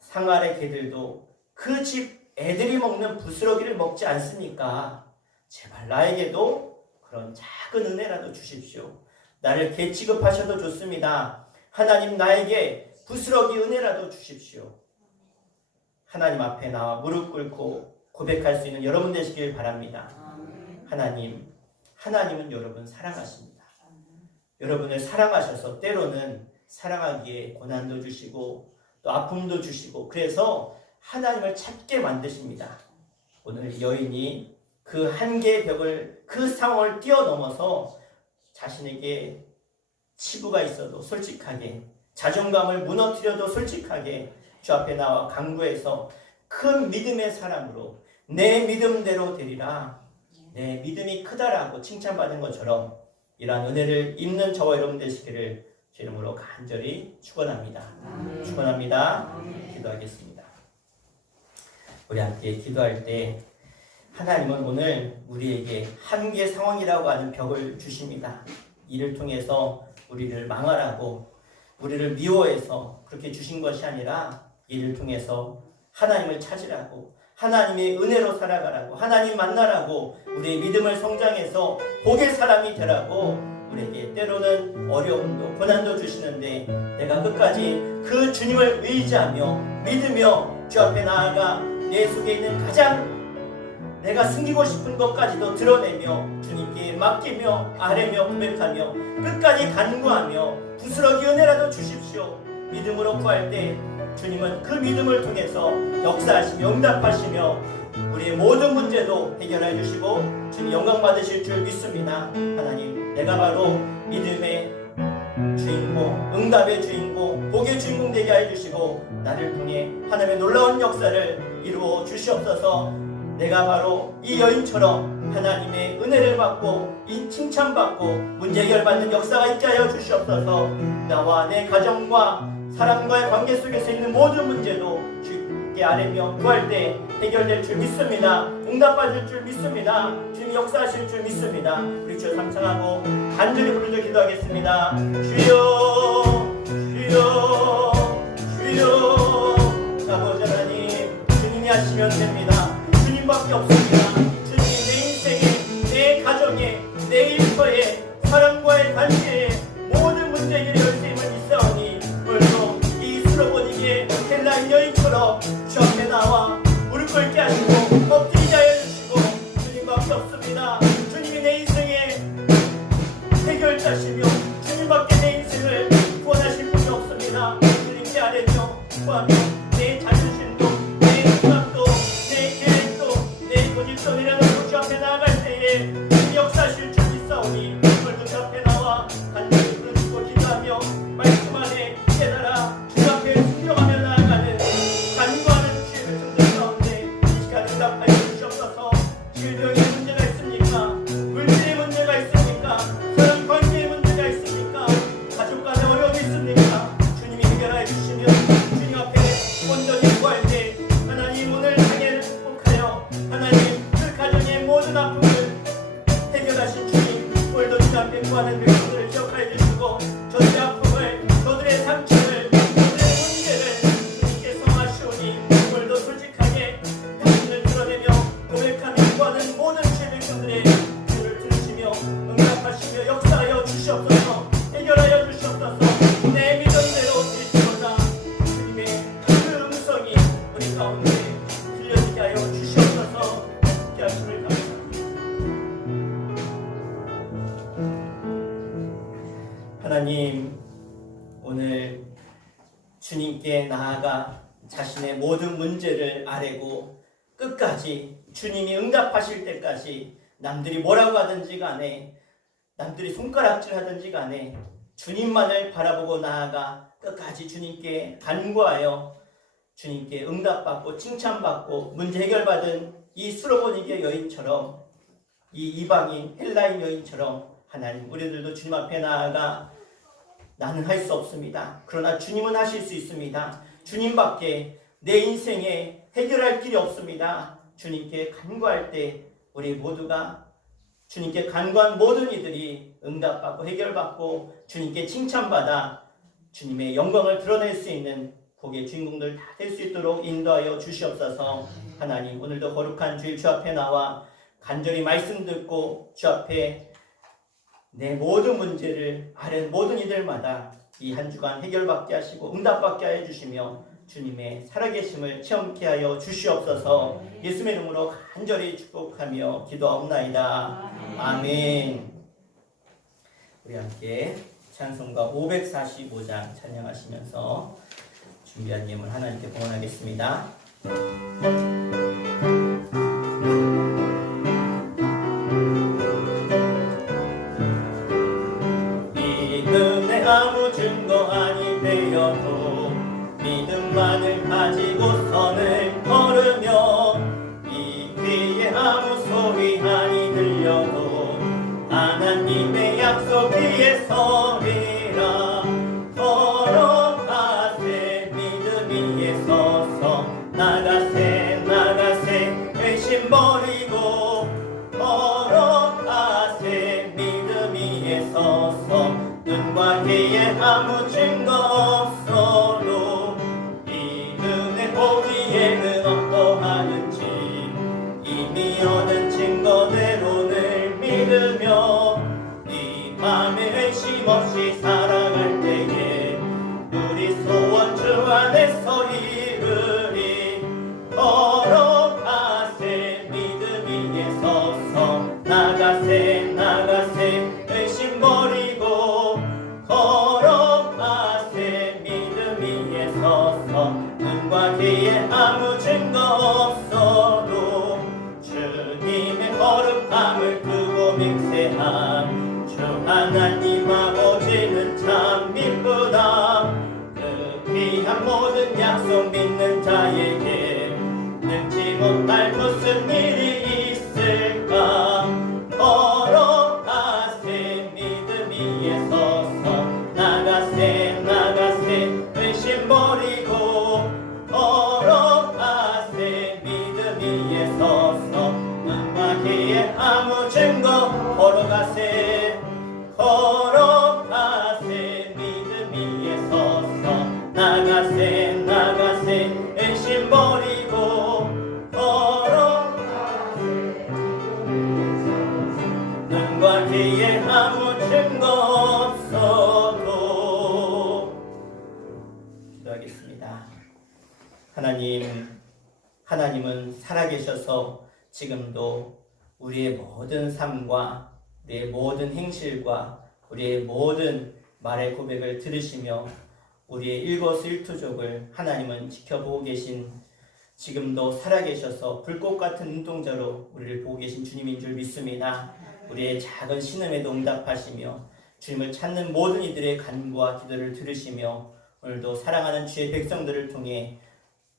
상아래 개들도 그 집 애들이 먹는 부스러기를 먹지 않습니까? 제발 나에게도 그런 작은 은혜라도 주십시오. 나를 개 취급하셔도 좋습니다. 하나님 하나님께 부스러기 은혜라도 주십시오. 하나님 앞에 나와 무릎 꿇고 고백할 수 있는 여러분 되시길 바랍니다. 하나님은 여러분 사랑하십니다. 여러분을 사랑하셔서 때로는 사랑하기에 고난도 주시고 또 아픔도 주시고, 그래서 하나님을 찾게 만드십니다. 오늘 여인이 그 한계의 벽을, 그 상황을 뛰어넘어서 자신에게 치부가 있어도 솔직하게, 자존감을 무너뜨려도 솔직하게 주 앞에 나와 간구해서 큰 믿음의 사람으로 내 믿음대로 되리라, 내 믿음이 크다라고 칭찬받은 것처럼 이러한 은혜를 입는 저와 여러분 되시기를 제 이름으로 간절히 축원합니다. 축원합니다. 기도하겠습니다. 우리 함께 기도할 때 하나님은 오늘 우리에게 한계 상황이라고 하는 벽을 주십니다. 이를 통해서 우리를 망하라고, 우리를 미워해서 그렇게 주신 것이 아니라 이를 통해서 하나님을 찾으라고, 하나님의 은혜로 살아가라고, 하나님 만나라고, 우리의 믿음을 성장해서 복의 사람이 되라고 우리에게 때로는 어려움도 고난도 주시는데, 내가 끝까지 그 주님을 의지하며 믿으며 주 앞에 나아가 내 속에 있는 가장 내가 숨기고 싶은 것까지도 드러내며 주님께 맡기며 아뢰며 고백하며 끝까지 간구하며 부스러기 은혜라도 주십시오. 믿음으로 구할 때 주님은 그 믿음을 통해서 역사하시며 응답하시며 우리의 모든 문제도 해결해 주시고 주님 영광 받으실 줄 믿습니다. 하나님, 내가 바로 믿음의 주인공, 응답의 주인공, 복의 주인공 되게 해 주시고 나를 통해 하나님의 놀라운 역사를 이루어 주시옵소서. 내가 바로 이 여인처럼 하나님의 은혜를 받고 이 칭찬받고 문제 해결받는 역사가 있게 하여 주시옵소서. 나와 내 가정과 사람과의 관계 속에서 있는 모든 문제도 주께 아뢰며 구할 때 해결될 줄 믿습니다. 응답받을 줄 믿습니다. 주님 역사하실 줄 믿습니다. 우리 주여 삼창하고 간절히 부르짖어 기도하겠습니다. 주여, 주여, 주여. 아버지 하나님, 주님이 하시면 됩니다. 주님밖에 없습니다. 주님이 내 인생에, 내 가정에, 내 일터에, 사람과의 관계에 모든 문제 해결의 열쇠임을 믿사오니 오늘도 이 수로보니게 헬라인 여인처럼 주 앞에 나와 무릎 꿇게 하시고 엎드리게 하여 주시고 주님밖에 없습니다. 주님이 내 인생의 해결자시며 주님밖에 내 인생을 구원하실 분이 없습니다. 주님께 아뢰며 구하며 내 자존심도 내 생각도 내 계획도 내 고집도 내려놓고 주 앞에 나아갈 때에 주님 역사하실 줄 믿사오니 오늘도 주 앞에 나와 간절히 부르짖고 기도하며 말씀 안에 깨달아 주 앞에 순종하며 나아가는 간구하는 주의 백성들 가운데 이 시간 응답하여 주시옵소서. 질병의 문제가 있습니까? 물질의 문제가 있습니까? 사람 관계의 문제가 있습니까? 가족 간의 어려움이 있습니까? 주님이 해결하여 주시면 주님 앞에 온전히 구할 때 하나님 오늘 장애를 극복하여 하나님 그 가정의 모든 아픔을 해결하신 주님, 오늘도 주 앞에 구하는 백성들을 기억하여 주시고 저들의 아픔을, 저들의 상처를, 저들의 문제를 주님께 성하시오니 오늘도 솔직하게 당신을 드러내며 고백하며 구하는 모든 주의 백성들의 기도를 들으시며 응답하시며 역사하여 주시옵소서. 해결하여 주시옵소서. 내 믿음대로 드리시고자 주님의 그 음성이 우리 가운데 들려지게 하여 주시옵소서. 함께 하심을 감사합니다. 하나님, 오늘 주님께 나아가 자신의 모든 문제를 아뢰고 끝까지 주님이 응답하실 때까지 남들이 뭐라고 하든지 간에 남들이 손가락질 하든지 간에 주님만을 바라보고 나아가 끝까지 주님께 간구하여 주님께 응답받고 칭찬받고 문제 해결받은 이 수로보니게 여인처럼, 이 이방인 헬라인 여인처럼 하나님, 우리들도 주님 앞에 나아가 나는 할 수 없습니다. 그러나 주님은 하실 수 있습니다. 주님밖에 내 인생에 해결할 길이 없습니다. 주님께 간구할 때 우리 모두가 주님께 간구한 모든 이들이 응답받고 해결받고 주님께 칭찬받아 주님의 영광을 드러낼 수 있는 복의 주인공들 다 될 수 있도록 인도하여 주시옵소서. 하나님, 오늘도 거룩한 주일 주 앞에 나와 간절히 말씀 듣고 주 앞에 내 모든 문제를 아는 모든 이들마다 이 한 주간 해결받게 하시고 응답받게 하여 주시며 주님의 살아계심을 체험케 하여 주시옵소서. 예수의 이름으로 간절히 축복하며 기도하옵나이다. 아멘. 우리 함께 찬송가 545장 찬양하시면서 준비한 예물 하나님께 봉헌하겠습니다. 믿음의 아무 증거 아니 되어도 믿음만을 가지고 선을 걸으며 이 귀에 아무 소리 아니 들려도 하나님의 약속 위에 서리라. 걸어가세 믿음 위에 서서 나가세 나가세 의심 버리고 걸어가세 믿음 위에 서서 눈과 귀에 아무 증거 없어도 이 눈의 보기에는 어떠하는지 이미 얻은 증거대로 늘 믿으며 이 맘에 의심 없이 세상 모든 약속 믿는 자에게 능치 못할 무슨 일이 있을까. 걸어가세 믿음 위에 서서 나가세 나가세 의심 버리고 걸어가세 믿음 위에 서서 남마기에 아무 증거 걸어가세 걸어가세 믿음 위에 서서 나가세 나가세 의심 버리고 걸어가세 눈과 귀에 아무 증거 없어도. 기도하겠습니다. 하나님은 살아계셔서 지금도 우리의 모든 삶과 우리의 모든 행실과 우리의 모든 말의 고백을 들으시며 우리의 일거수일투족을 하나님은 지켜보고 계신, 지금도 살아계셔서 불꽃 같은 눈동자로 우리를 보고 계신 주님인 줄 믿습니다. 우리의 작은 신음에도 응답하시며 주님을 찾는 모든 이들의 간구와 기도를 들으시며 오늘도 사랑하는 주의 백성들을 통해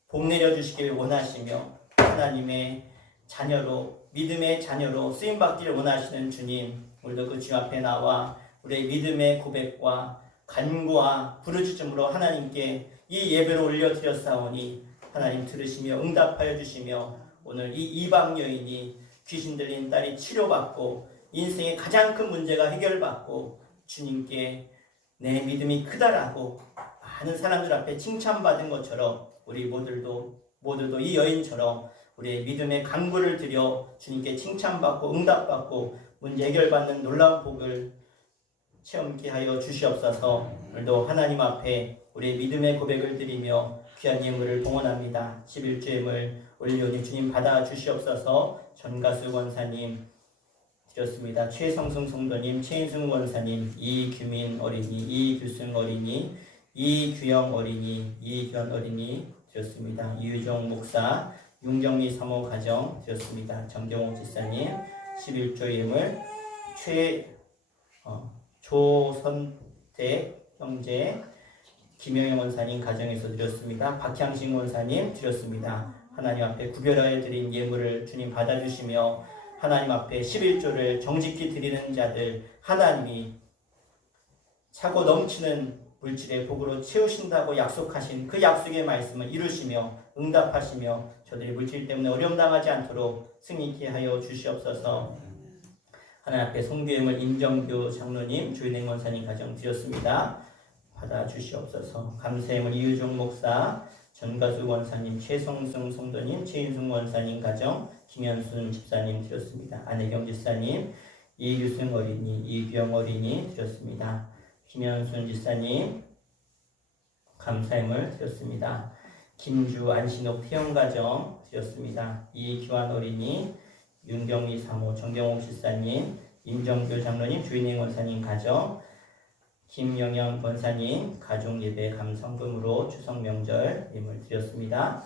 복 내려주시길 원하시며 하나님의 자녀로, 믿음의 자녀로 쓰임받기를 원하시는 주님, 오늘도 그 주 앞에 나와 우리의 믿음의 고백과 간구와 부르짖음으로 하나님께 이 예배를 올려드렸사오니 하나님 들으시며 응답하여 주시며 오늘 이 이방 여인이 귀신 들린 딸이 치료받고 인생의 가장 큰 문제가 해결받고 주님께 내 믿음이 크다라고 많은 사람들 앞에 칭찬받은 것처럼 우리 모두도 이 여인처럼 우리의 믿음의 간구를 드려 주님께 칭찬받고 응답받고 문제 해결받는 놀라운 복을 체험케 하여 주시옵소서. 오늘도 하나님 앞에 우리의 믿음의 고백을 드리며 귀한 예물을 봉헌합니다. 11주 예물 올려오니 주님 받아 주시옵소서. 전가수 권사님 드렸습니다. 최성승 성도님, 최인승 권사님, 이규민 어린이, 이규승 어린이, 이규영 어린이, 이규현 어린이 드렸습니다. 이유정 목사, 윤경미 사모 가정 드렸습니다. 정경호 집사님 11조 예물, 조선택 형제, 김영영 원사님 가정에서 드렸습니다. 박향신 원사님 드렸습니다. 하나님 앞에 구별하여 드린 예물을 주님 받아주시며 하나님 앞에 11조를 정직히 드리는 자들 하나님이 차고 넘치는 물질의 복으로 채우신다고 약속하신 그 약속의 말씀을 이루시며 응답하시며 저들이 물질 때문에 어려움 당하지 않도록 승리케 하여 주시옵소서. 하나님 앞에 송교예물 임정규 장로님, 주인행 원사님 가정 드렸습니다. 받아 주시옵소서. 감사예물 이유종 목사, 전가수 원사님, 최성승 성도님, 최인승 원사님 가정, 김현순 집사님 드렸습니다. 안혜경 집사님, 이유승 어린이, 이규영 어린이 드렸습니다. 김현순 집사님 감사예물 드렸습니다. 김주 안신옥 태영가정 드렸습니다. 이규환 어린이, 윤경미 사모, 정경옥 집사님, 임정규 장로님, 주인행 원사님 가정, 김영영 권사님 가족예배 감성금으로 추석 명절 예물 드렸습니다.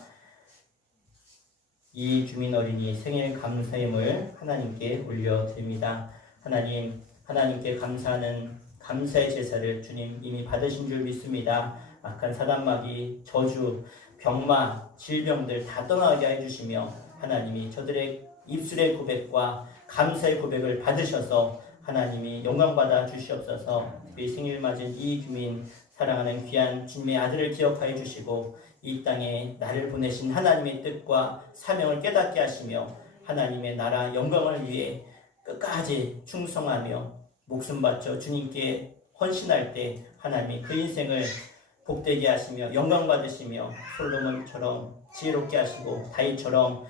이주민 어린이 생일 감사예물 하나님께 올려드립니다. 하나님께 감사하는 감사의 제사를 주님 이미 받으신 줄 믿습니다. 악한 사단마귀, 저주, 병마, 질병들 다 떠나게 해주시며 하나님이 저들의 입술의 고백과 감사의 고백을 받으셔서 하나님이 영광받아 주시옵소서. 특별히 생일 맞은 이규민 사랑하는 귀한 주님의 아들을 기억하여 주시고 이 땅에 나를 보내신 하나님의 뜻과 사명을 깨닫게 하시며 하나님의 나라 영광을 위해 끝까지 충성하며 목숨 바쳐 주님께 헌신할 때 하나님이 그 인생을 복되게 하시며 영광 받으시며 솔로몬처럼 지혜롭게 하시고 다윗처럼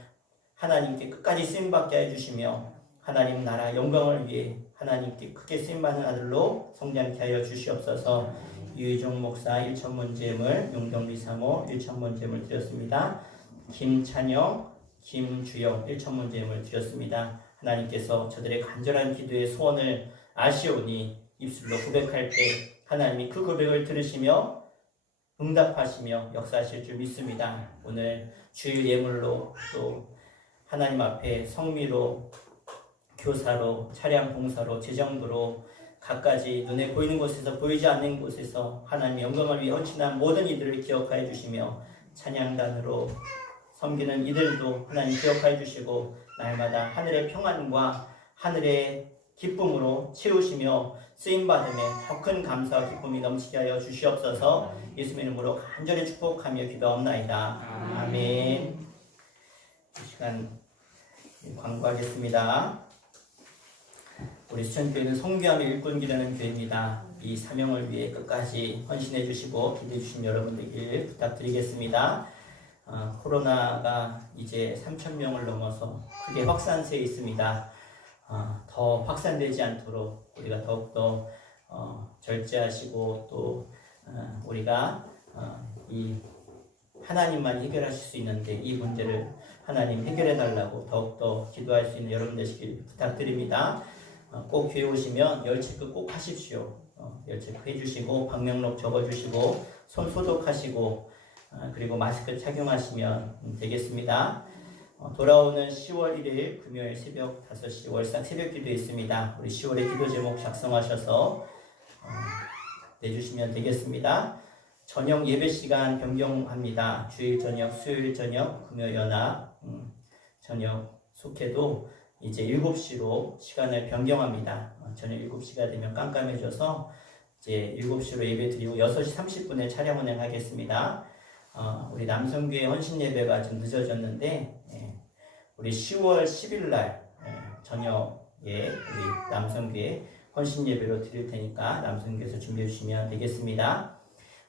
하나님께 끝까지 쓰임받게 해주시며 하나님 나라 영광을 위해 하나님께 크게 쓰임받는 아들로 성장케 하여 주시옵소서. 유희종 목사 1천문 제물, 용경리 사모 1천문 제물 드렸습니다. 김찬영, 김주영 1천문 제물 드렸습니다. 하나님께서 저들의 간절한 기도의 소원을 아시오니 입술로 고백할 때 하나님이 그 고백을 들으시며 응답하시며 역사하실 줄 믿습니다. 오늘 주일 예물로 또 하나님 앞에 성미로, 교사로, 차량 봉사로, 재정부로 갖가지 눈에 보이는 곳에서 보이지 않는 곳에서 하나님의 영광을 위해 헌신한 모든 이들을 기억하여 주시며 찬양단으로 섬기는 이들도 하나님 기억하여 주시고 날마다 하늘의 평안과 하늘의 기쁨으로 채우시며 쓰임받음에 더 큰 감사와 기쁨이 넘치게 하여 주시옵소서. 예수님의 이름으로 간절히 축복하며 기도하옵나이다. 아멘. 이 시간 광고하겠습니다. 우리 수천교회는 성교하며 일꾼 기르는 교회입니다. 이 사명을 위해 끝까지 헌신해 주시고 기도해 주신 여러분들길 부탁드리겠습니다. 코로나가 이제 3,000명을 넘어서 크게 확산세에 있습니다. 더 확산되지 않도록 우리가 더욱더 절제하시고 또 우리가 이 하나님만 해결하실 수 있는데 이 문제를 하나님 해결해 달라고 더욱더 기도할 수 있는 여러분 되시길 부탁드립니다. 꼭 교회 오시면 열 체크 꼭 하십시오. 열 체크 해주시고 방명록 적어주시고 손 소독하시고 그리고 마스크 착용하시면 되겠습니다. 돌아오는 10월 1일 금요일 새벽 5시 월상 새벽기도 있습니다. 우리 10월의 기도 제목 작성하셔서 내주시면 되겠습니다. 저녁 예배 시간 변경합니다. 주일 저녁, 수요일 저녁, 금요일 연합 저녁 속해도 이제 7시로 시간을 변경합니다. 저녁 7시가 되면 깜깜해져서 이제 7시로 예배 드리고 6시 30분에 촬영 운행하겠습니다. 우리 남성교회 헌신 예배가 좀 늦어졌는데 우리 10월 10일 날 저녁에 우리 남성교회 헌신 예배로 드릴 테니까 남성교회에서 준비해 주시면 되겠습니다.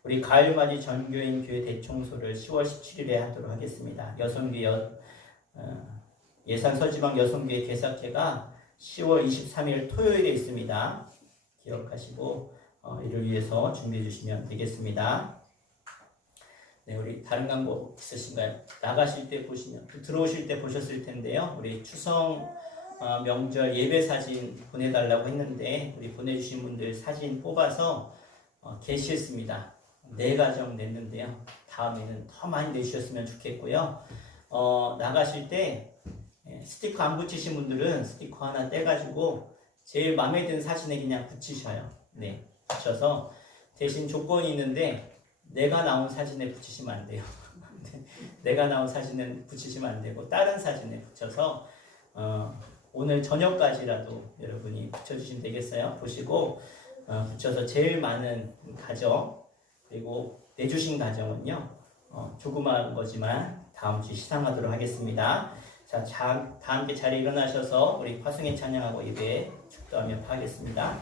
우리 가을맞이 전교인 교회 대청소를 10월 17일에 하도록 하겠습니다. 여성교회 예산 서지방 여성교회 개사회가 10월 23일 토요일에 있습니다. 기억하시고 이를 위해서 준비해 주시면 되겠습니다. 네, 우리 다른 광고 있으신가요? 나가실 때 보시면 들어오실 때 보셨을 텐데요. 우리 추석 명절 예배 사진 보내달라고 했는데 우리 보내주신 분들 사진 뽑아서 게시했습니다. 4가정 냈는데요. 다음에는 더 많이 내주셨으면 좋겠고요. 나가실 때 스티커 안 붙이신 분들은 스티커 하나 떼가지고 제일 마음에 드는 사진에 그냥 붙이셔요. 네, 붙여서 대신 조건이 있는데 내가 나온 사진에 붙이시면 안 돼요. 내가 나온 사진은 붙이시면 안 되고 다른 사진에 붙여서 오늘 저녁까지라도 여러분이 붙여주시면 되겠어요. 보시고 붙여서 제일 많은 가정 그리고 내주신 가정은요 조그마한 거지만 다음 주 시상하도록 하겠습니다. 자, 다 함께 자리에 일어나셔서 우리 화승의 찬양하고 예배 축도하며 하겠습니다.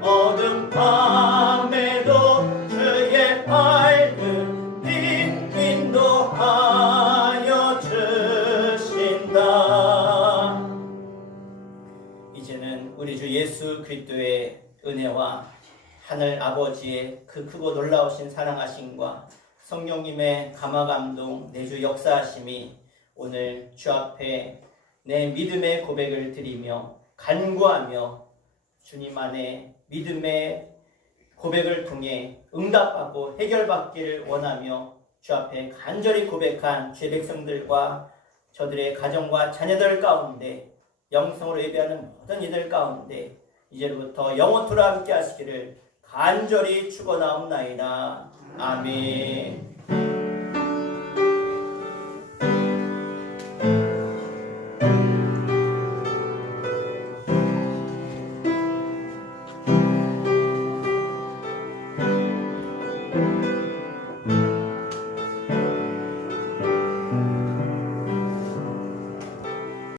어둠 밤에도 주의 밝은 빛 인도하여 주신다. 이제는 우리 주 예수 그리스도의 은혜와 하늘 아버지의 그 크고 놀라우신 사랑하심과 성령님의 감화감동 내주 역사하심이 오늘 주 앞에 내 믿음의 고백을 드리며 간구하며 주님 안에 믿음의 고백을 통해 응답받고 해결받기를 원하며 주 앞에 간절히 고백한 주의 백성들과 저들의 가정과 자녀들 가운데 영성으로 예배하는 모든 이들 가운데 이제부터 영원토록 함께 하시기를 간절히 축원하옵나이다. 아멘.